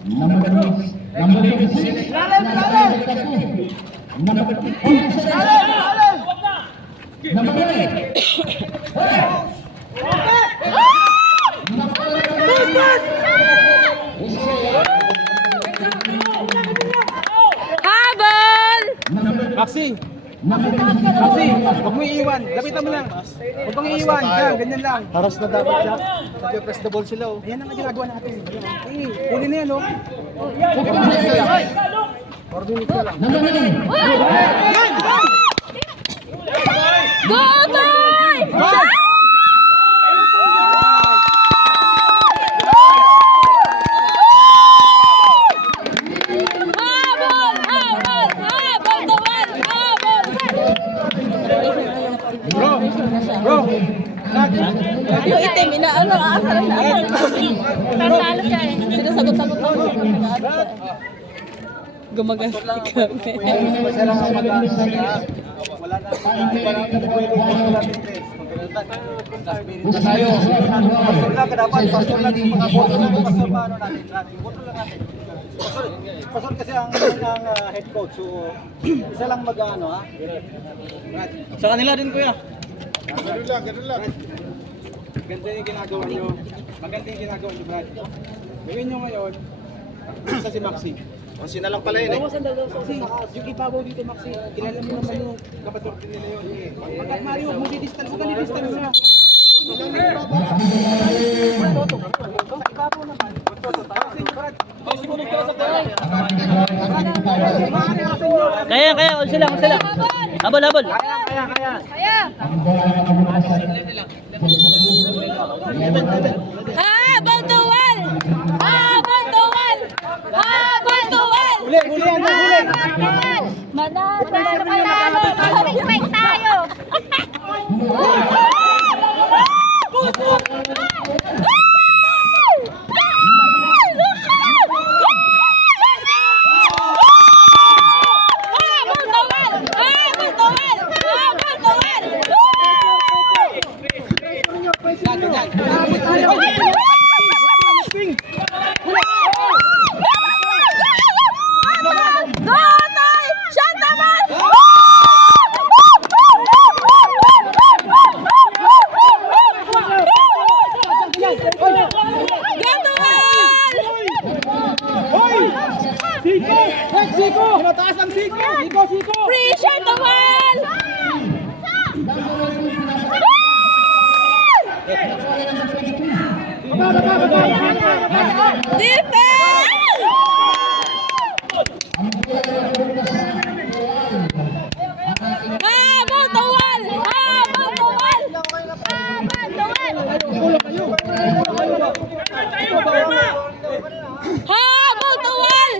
Number 6. Number 26. Number 26. Number 9. Habol! Maxi. Maxi, huwag mo iiwan. Lapitan mo lang. Huwag mong iiwan. Yan, ganyan lang. Haras na dapat siya. Press the ball sila, oh. Ayan ang ginagawa natin. Eh, huli na yan, oh. 4 minutes na lang. 4 minutes na lang. Number 9. Go, time! Habol! Habol! Habol! Tawal! Habol! Bro. Yung itim, inaano, aasal na asal. Tantalo siya eh. Sinasagot-sagot ako. Gumagastos kami. Tayo. Pastor lang ka dapat. Pastor lang yung mga boto lang. Pastor ba ano natin? Boto lang natin. Pastor kasi ang head coach. So, isa lang mag-ano ha. Sa kanila din kuya. Ganun lang. Ganda yung ginagawa nyo. Maganda yung ginagawa nyo, Brad. Gawin nyo ngayon. Isa si Maxi. O, sina lang pala yun eh. Kasi yung ibabaw dito, Maxi, kilala mo naman yung kapatid nila yun. Pagkat Mario, huwag di-distance. Huwag ka di-distance na. Kaya, on sila. Habol. Kaya. Habol tuwal! Habol tuwal! Habol tuwal! Huli yan, huli. Manalo tayo. Habol tuwal! Habol tuwal! Habol tuwal! Gotoy! Shot naman! Siko! Mataas ang Siko! Siko! Free shot naman! Defense! Habol tuwal! Habol tuwal! Habol tuwal!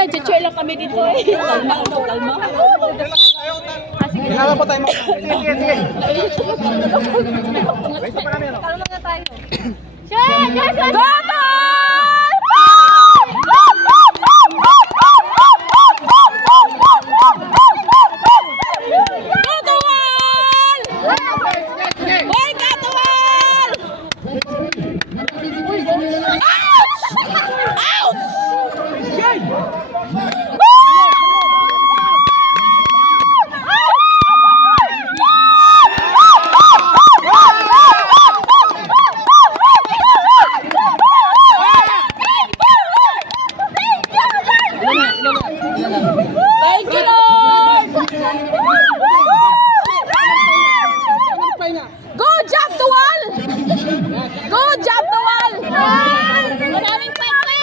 Ay, chichir lang kami dito eh. Kalma. Kailangan po tayo Kalma na tayo. Shot! Katuwal! Hoy, katuwal! Ouch! Thank you, Lord! Good job, Tuwal! Good job, Tuwal! Maraming pwede.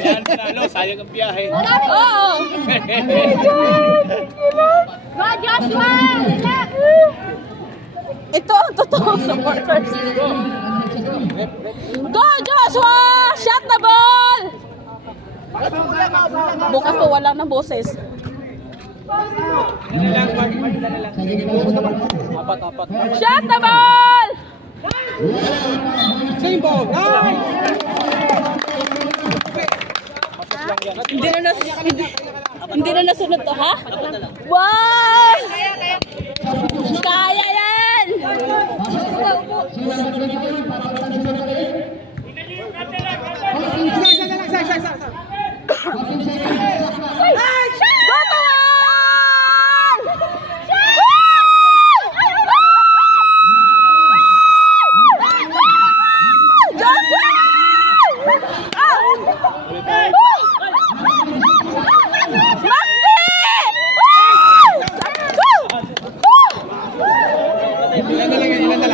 Yan, panalo. Sayang ang biyahe. Oo! Go, Joshua! Ito ang totoo supporters. Go, Joshua! Shot the ball! Bukas to wala ng boses. Shot the ball! Same ball! Nice! Hindi na nasunod to, ha? Wow! Kaya yan! Go, Tuwal!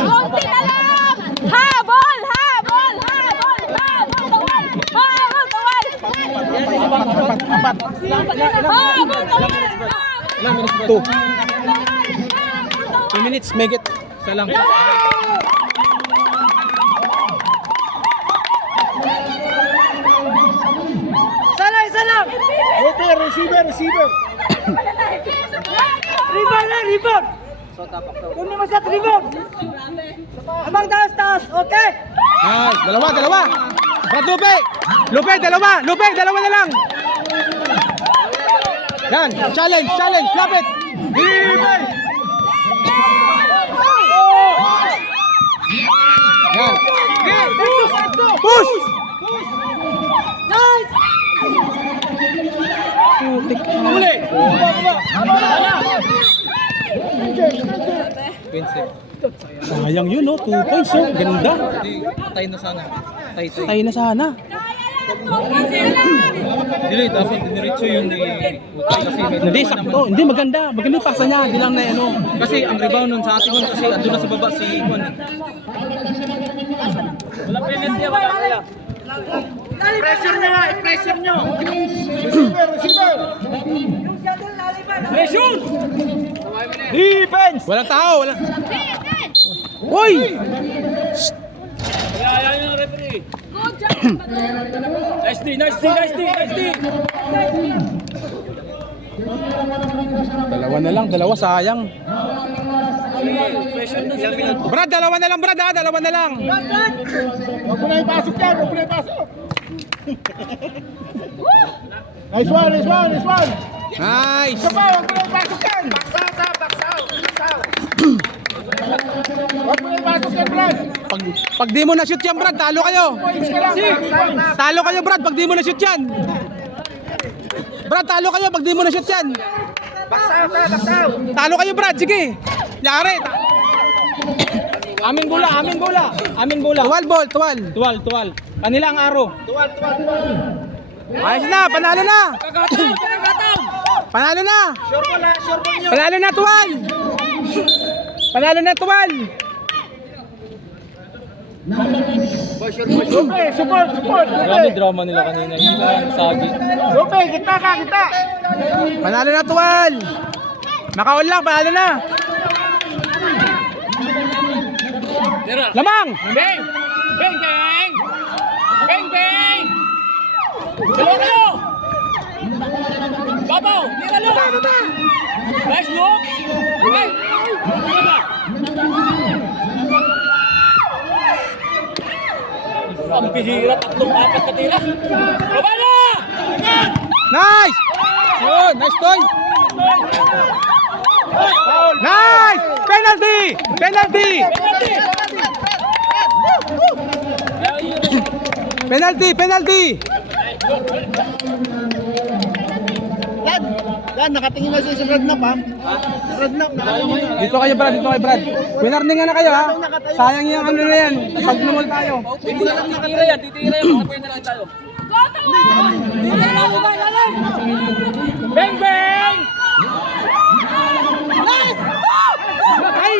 Konti na lang! Habol! Habol! Habol! Habol! Tuwal! Habol! Tuwal! Habol! Tuwal! 2 minutes, make it. Isa lang. Receiver! Rebound! Kunin mo sa rebound! Abang taas! Okay! Nice! Dalawa! Brad Lupe, dalawa na lang! Yan! Challenge! Lapit! Yan! Push! Nice! Uli! Sayang yun, no? 2 points, oh. Ganda. Tayo na sana. Tayo na sana. Dili, dapat diniretso yung kasi Hindi, sakto. Hindi, maganda. Maganda yung pasa niya. Hindi lang na ano. kasi ang rebound nun sa atin nun kasi andun na sa baba si Juan. Wala penalty, wala kaya. Pressure nyo nga, i-pressure nyo. Receiver, receiver. Defense! Walang tao. Walang... Uy! Kaya yung referee. Nice D, nice D, nice D, nice D. Dalawa na lang. Dalawa, sayang. Brad, dalawa na lang, Brad, ha? Dalawa na lang. Huwag mo na ipasok yan, huwag mo na ipasok. Nice one, nice one, nice one. Nice! Isa pa, huwag mo na ipasok yan. Baksaw, baksaw, baksaw. Huwag mo na ipasok yan, Brad. Pag di mo na shoot yan, Brad, talo kayo. Points ka lang. Talo kayo, Brad, pag di mo na shoot yan. Brad, talo kayo pag di mo na shoot yan. Baksaw ka, baksaw. Talo kayo, Brad, sige. Yari. Aming bola, aming bola. Aming bola. Tuwal ball, tuwal. Tuwal, tuwal. Kanila ang aro. Tuwan, tuwan, tuwan. Ayos na, panalo na. Panalo na. Sure mo lang, sure mo nyo. Panalo na, tuwal. Panalo na, tuwal. Lupe, support, support. Grabe drama nila kanina. Hindi ko lang nasagi. Lupe, kita ka, kita. Panalo na, tuwal. Makaon lang, panalo na. Lamang. Bang! Bang, bang! Bang, bang! Dalawa kayo! Babaw! Tira look! Nice look! Okay! Ang bihira, tatlong apat na tira! Baba na! Nice. Yun, nice toy. Nice. Penalty. Penalty. Penalty, penalty. Yan, nakatingin na siya sa red nap, ha? Red nap, nakatingin na. Dito kayo, Brad, dito kayo, Brad. Winarning na kayo, ha. Sayang yung ano na yan. Pag numol tayo. Titira yan, titira yan. Makapuin na lang tayo. Bang, bang! Ay!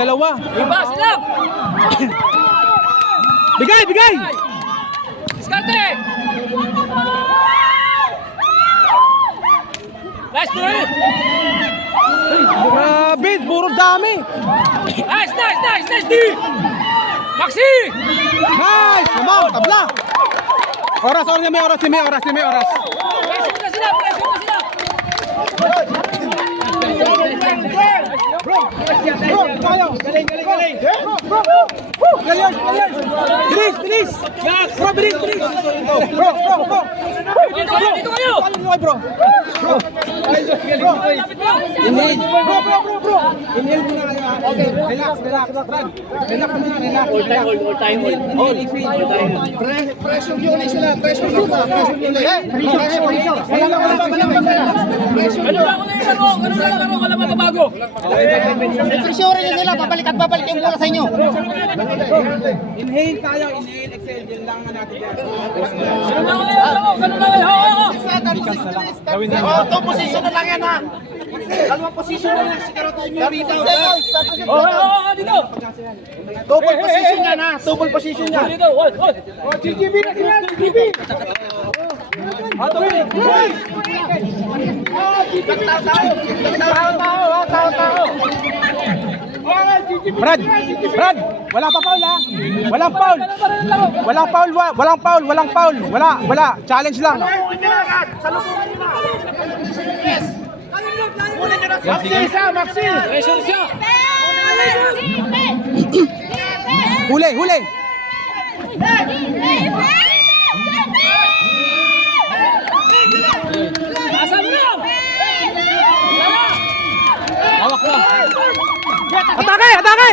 Dalawa. Iba sila! Bigay, bigay! Diskarte! Nice three! Grabe, puro dami. Nice, nice, nice, nice D! Maxi! Nice! Lamang, tabla. Oras, oras, may oras, may oras, may oras. Pressure na sila, pressure na sila! Bro, tayo. Galing, galing, galing. Bro, players, players. Bilis, bilis. Bro, bilis, bilis. Bro. Dito kayo, dito kayo! Bro. Inhale. Bro. Inhale muna kayo. Okay, relax. Brad. Relax muna, relax. All time. Pressure nyo ulit sila, pressure nyo ulit. Ano ba ako na yung laro? Ano na laro? Wala mababago. Pressure nyo sila, babalik yung bola sa inyo. Inhale tayo, inhale, exhale. Yan lang nga natin yan. Ano na ako na yung laro? Ano na yung Two position na lang yan, ha? Dalawang position na lang, siguro tayo yung rebound. dito! Double position yan, ha? Double position yan. Dito, hold! GGB na sila, GGB! Tao. Brad, wala pa foul, ha? Walang foul. Wala. Challenge lang. Salubungin nyo na! Yes! Maxi! Pressure siya! Huli. Nasa mo na! Hawak mo! Atake! Atake!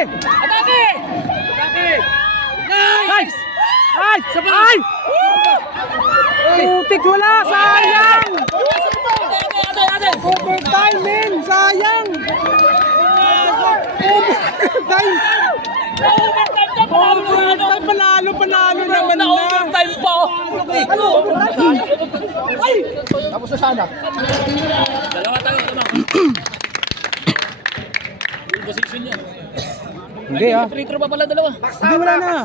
Nice! Ay! Putik, wala! Sayang! Overtime, men! Sayang! Overtime! Panalo naman na! Na-overtime pa! Tapos na sana. Dalawa tayo, dalawa. Full position yan. Hindi ah. Free throw pa pala dalawa. Hindi, wala na.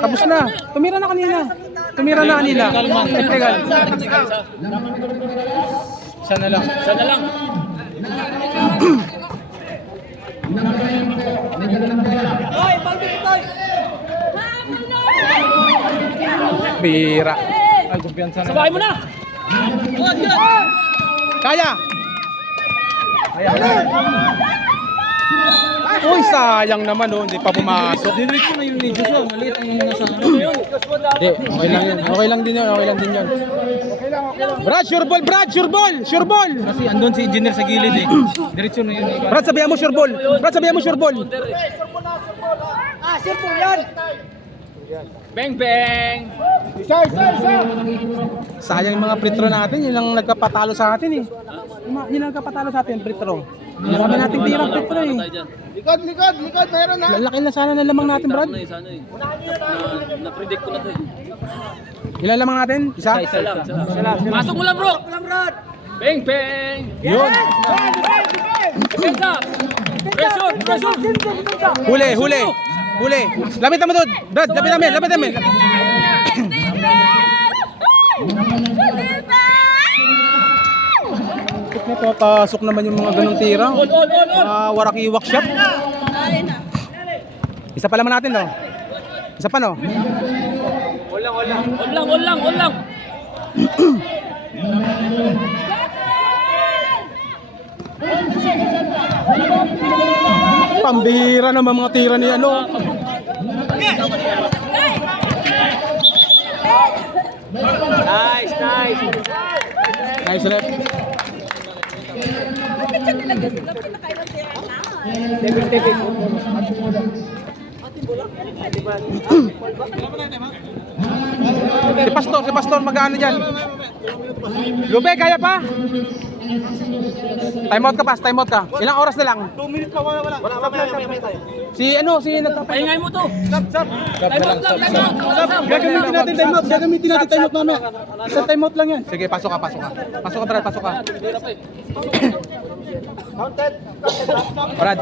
Tapos na. Tumira na kanina. Kalman. Technical. Technical isa. Isa na lang. Isa na lang. Pira. Ay, kumpiyansa na. Sabay mo na! Kaya. Uy, sayang naman oh, hindi pa pumasok. Diretso na yung Legios lang. Maliit ang nasa ano. Hindi, okay lang yun. Okay lang din yun. Brad, sure ball, Brad, sure ball. Kasi andun si engineer sa gilid eh. Diretso na yun. Brad, sabihan mo sure ball. Bang bang! Sayang yung mga free throw natin, yun lang nagkapatalo sa atin eh. Yun lang nagkapatalo sa atin, free throw. Marami nating tirang free throw eh. Likod, mayroon na. Lalaki na sana ng lamang natin, Brad. Sana eh. Na-predict ko na to eh. Ilan lamang natin? Isa? Isa lang. Pasok mo lang bro! Bang bang! Yun. Defensa! Pressure! Huli. Lapitan mo doon. Brad, lapitan mo. Papasok naman yung mga ganong tira. Waraki-wak shot. Isa pa naman natin, no? Isa pa, no? On lang! Pambira naman mga tira ni ano. Nice left. Si Pastor mag-ano dyan? Lube, kaya pa? Time out ka. Ilang oras na lang? 2 minutes pa, wala. Mamaya tayo. Si nagpapay. Pahingay mo to! Stop. Time out lang! Gagamitin natin time out mamaya. Sa time out lang yan. Sige, pasok ka. Pasok ka, Brad, pasok ka. Counted. Brad.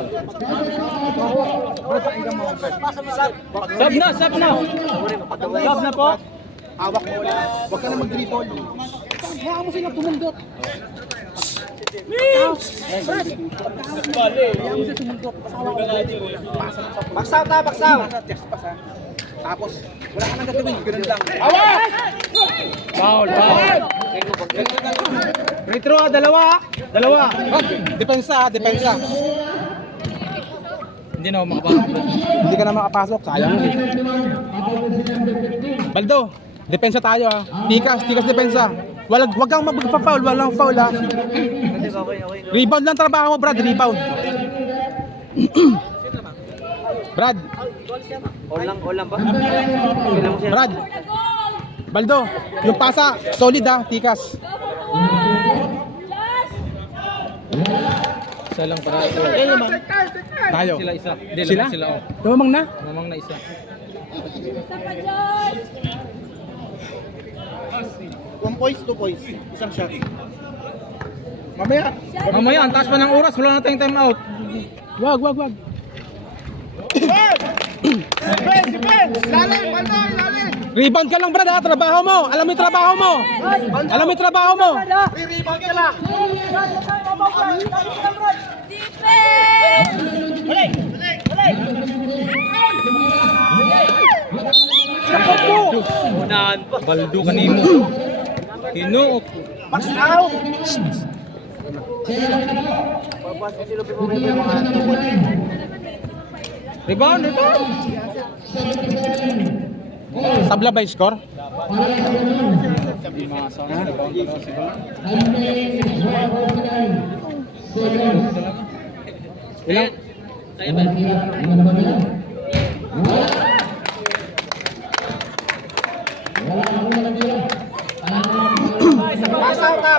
Sab na! Love na po. Hawak mo ulit. Huwag ka na mag-dribble. Hayaan mo sila tumundot. Baksaw. Tapos, wala ka nang gagawin. Ganun lang. Foul! Free throw, dalawa. Depensa. Hindi na ako makapasok. Hindi ka na makapasok. Sayang. Baldo, depensa tayo ha. Tikas depensa. Wag kang magpa-foul, walang foul ha. Rebound lang trabaho mo, Brad, rebound. Brad. All lang ba? Brad. Baldo, yung pasa, solid ha, tikas. Isa lang para. Tayo. Sila isa. Hindi, Sila? sila. Oh. Tumamang na. Mamang na isa. 1 points, 2 points. Isang shot. Mamaya. Mamaya, ang taas pa ng oras. Wala na tayong time out. Wag. Defense! Lalim! Rebound ka lang, Brad ha, trabaho mo. Alam mo yung trabaho mo. Re-rebound ka lang. Unahan pa! Baldo kanimo. Kino. Max out! Rebound. Tabla ba yung score? Ilang?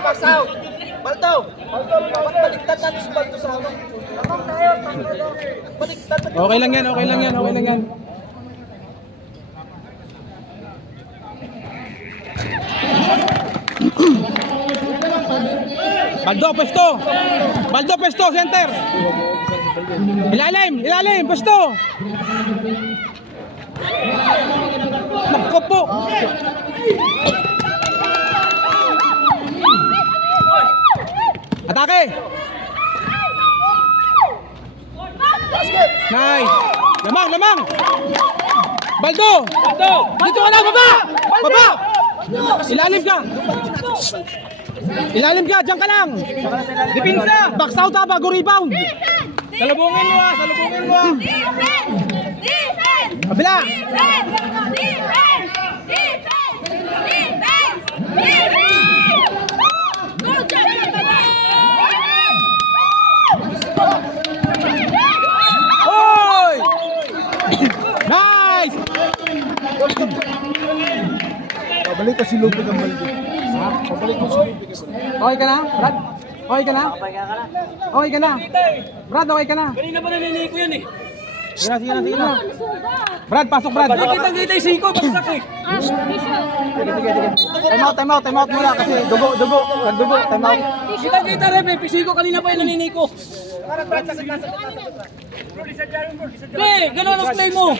Max out! Baldo! Baliktad natin si Baldo sa ano. Baliktad natin. Okay lang yan. Baldo, pwesto. Baldo, pwesto, center. Ilalim, pwesto. Naku po. Atake. Nice. Lamang. Baldo. Dito ka na, baba. Ilalim ka, diyan ka lang. Dipinsa. Box out ha, bago rebound. Salubungin mo ha. Defense! Kabila. Good job, Hoy! Nice! Pabalik ka si Lupig ang balik. Pabalik mo si Lupig. Okay ka na, Brad? Okay ka na? Brad, okay ka na? Kanina pa naninay ko yan eh. Sige na. Brad, pasok Brad. Nakitang-kita yung siko, bagsak eh. Time out muna kasi dugo. Time out. Kita-kita rin eh, siko kanina pa yung naninay ko. Pre, gano'n ang play mo.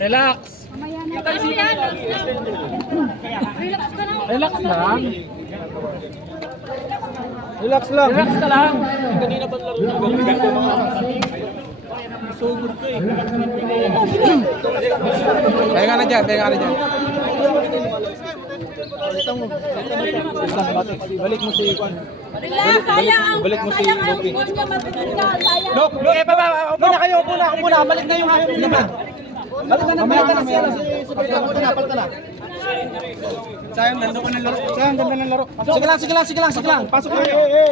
Relax. Relax lang. Relax ka lang. Kanina pa laro na sugod ko eh. Kaya nga na dyan. Balik mo si Juan. Balik mo si Lopi. Lok, upo na kayo. Balik na yung hapon naman. Balik na naman. Balik na. Sayang, ganda ng laro. Sige lang. Pasok na.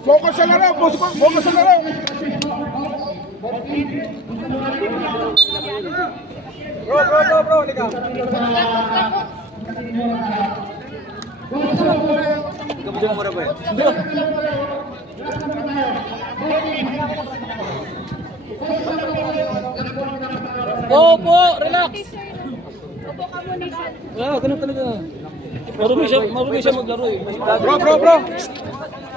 Focus sa laro. Bro, liga. Opo, relax. Opo ka muna siya. Ganun talaga. Marumi siya maglaro eh. Bro.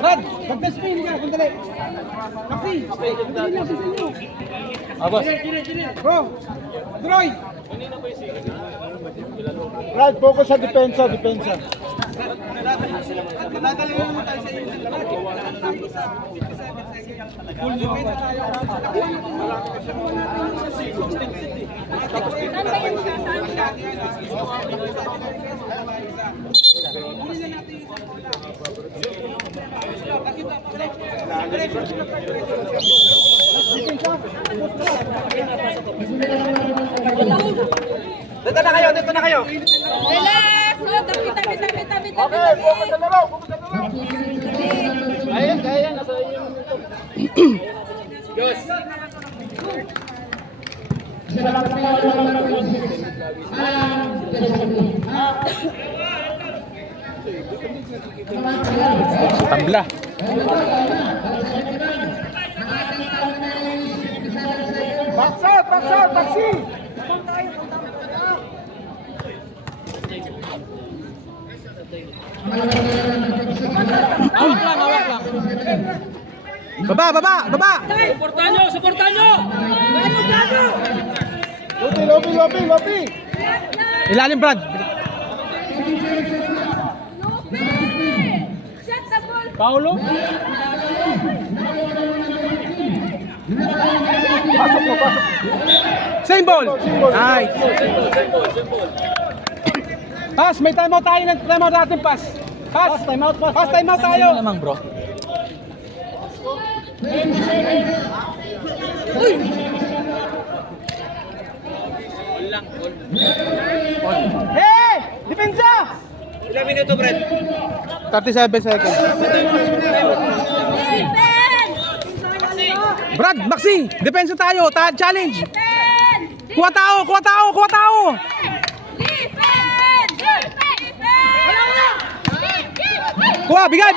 Brad, mag-spin ka, sandali. Kasi, Abas. bro, Droy. Right, focus sa depensa. Dito na kayo. Relax! Tabi. Okay, focus sa laro. Kaya nasa iyo. Tabla. Box out, taxi. Hawak lang. Baba. Suportahan nyo! Lopi. Ilalim, Brad. Shut the ball! Paulo? Same ball. Nice. Pass, may timeout tayo natin, pass. Pass, timeout tayo. Lamang bro. Hey! Depensa! Ilang minuto, Brad? 37 seconds. Defense! Brad, Maxi, depensa tayo. Challenge. Defense! Kuha tao. Defense! Kuha, bigay.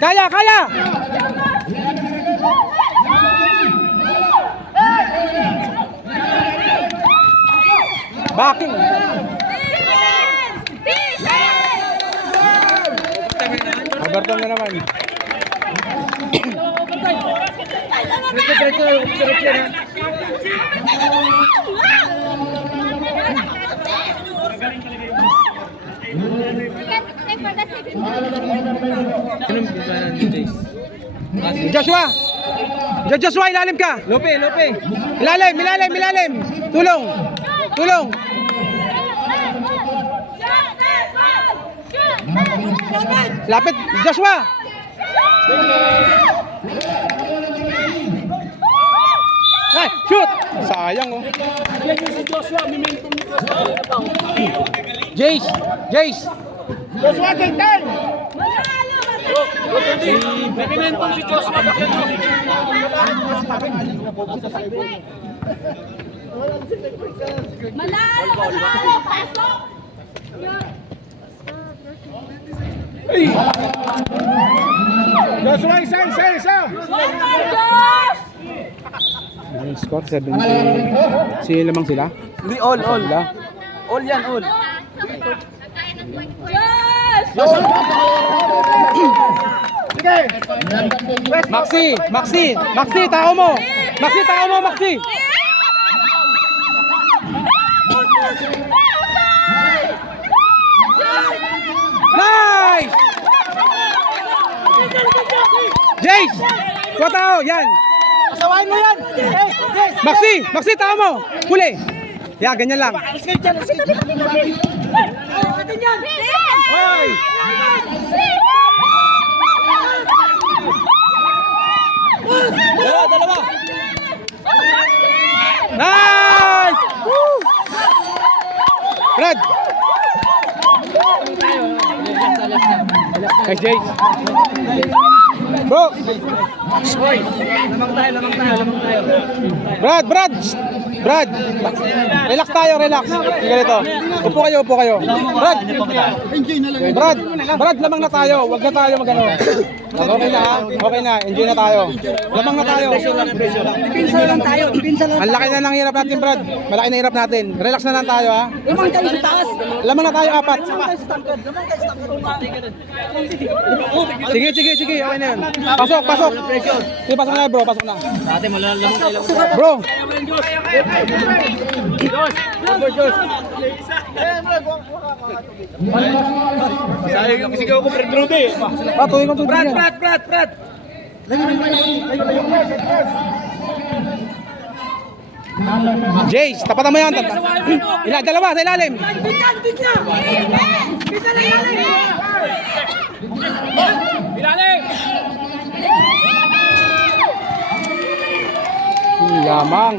Kaya. Backing. Overtime na naman. Joshua! Joshua, ilalim ka! Lope! Ilalim! Tulong! Lapit! Joshua! Ay, shoot! Sayang oh. Jace! Joshua, take time! Pimenton si Joshua. Manalo, pasok! Joshua, isa! One more, Josh! Ang score 17. Sino lamang sila? Hindi, all. Sila. All yan, all. Josh! Maxi, tao mo! Maxi! Nice! Jace! Kuha tao, yan! Asawain mo yan! Maxi, tao mo! Huli! Yan, ganyan lang. Hoy! Dalawa! Nice! Woo! Brad! Nice, Jace. Bro! Lamang tayo. Brad! Relax tayo. Ganito. Upo kayo. Brad, lamang na tayo. Huwag na tayo magano. Okay na. Enjoy na tayo. Lamang na tayo. Pinsa lang tayo. Ang laki na ng hirap natin, Brad. Malaki na hirap natin. Relax na lang tayo, ha. Lamang tayo sa taas. Lamang na tayo, 4. Lamang tayo sa tangkad. Sige. Okay na yun. Pasok. Sige, pasok na, bro. Pasok na. Dati malalamang tayo. Bro. Sigaw ko, Fred Rudy. Tuloy kong tubig yan. Brad. Jace, tapatan mo yan. Dalawa sa ilalim. Lamang.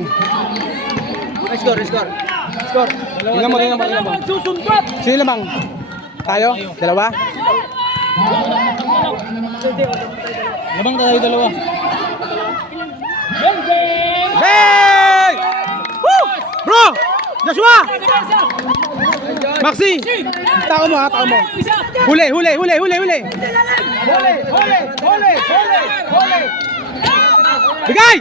Score. Tingnan mo. Sino lamang? Tayo? Dalawa? Lamang tayo, dalawa. Hey! Woo! Bro! Joshua! Maxi! Tao mo. Huli! Bigay!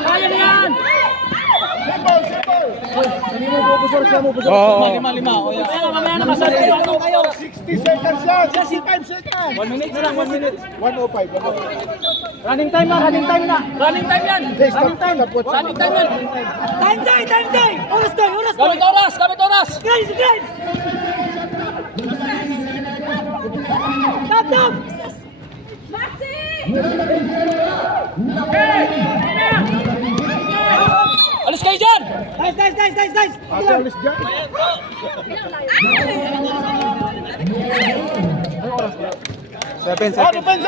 Kaya na yan! Oo. Lima. O yan. Kaya mamaya na masali kayo. 60 seconds lang. 65 seconds. 1 minute na lang, 1 minute. 105. Running time yan. Running time yan. Running time yan. Time. Oras. Gamit oras. Guys. Stop. Maxi! Alis kayo dyan! Guys. Alis dyan. Seven. Depensa! Defense!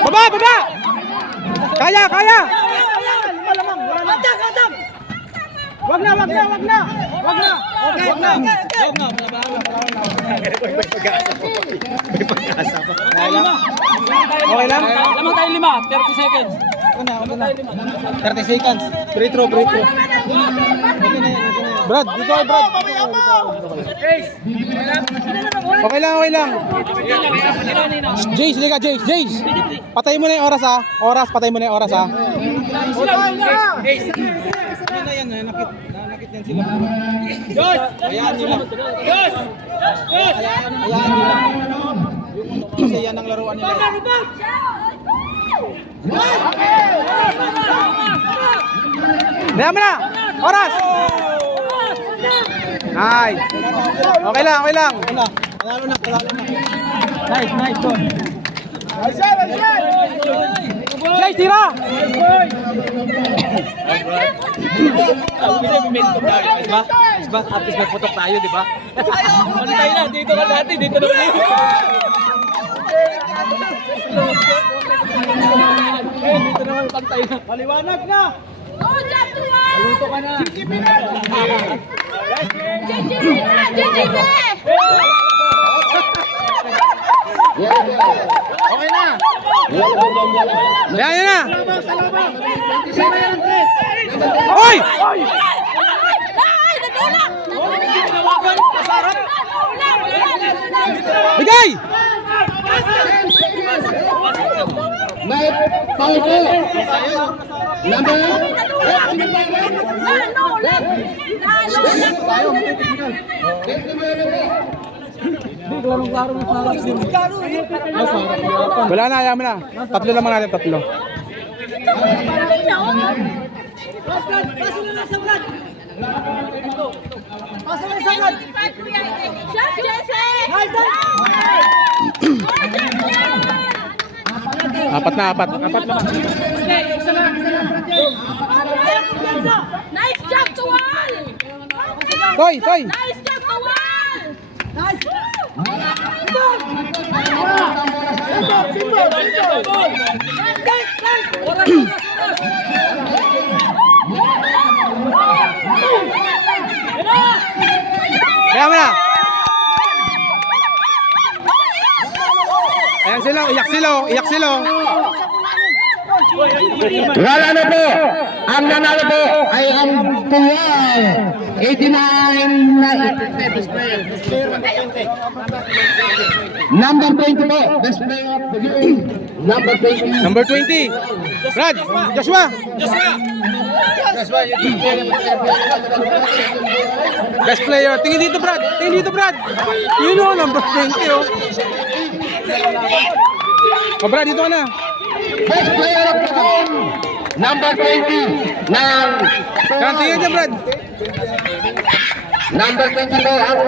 Baba! Kaya! Adam. Wag na. Okay. Okay lang? Lamang tayo 5. 30 seconds. okay na. 30 seconds. Free throw. Brad, dito ay Brad. Okay lang. Jace, liga Jace. Patay mo na yung oras ha. Patay mo na yung oras ha. Nakit yan sila. Hayaan nila. Hayaan nila. Kasi yan ang laruan nila. Diyan mo na! Oras! Nice! Okay lang. Panalo na. Nice, good. Jay, tira! At least may putok tayo, di ba? Ano tayo na? Dito ka dati, dito na tayo. Dito naman pantay na. Maliwanag na! Oh, Jack Tuan! Luto ka na! JJB! Okay na! Yan na! Oy! Bigay! May foul po. Number Wala na, ayaw mo na. Tatlo naman natin, tatlo. Shot, Jesse! Apat na. Nice job, Tuan! Toy! Nice job, Tuan! Nice! Kaya mo na! Ayan sila, iyak sila. wala na po. Ang nanalo po ay ang Tuwal. 89 na number 20 po. Best player of the game. Number 20. Number 20. Brad, Joshua. Best player. Tingin dito, Brad. Yun o, number 20 oh. Oh, Brad, dito ka na. Best player of the game. Number 20 ng Tingin niya, Brad. number 20 po ang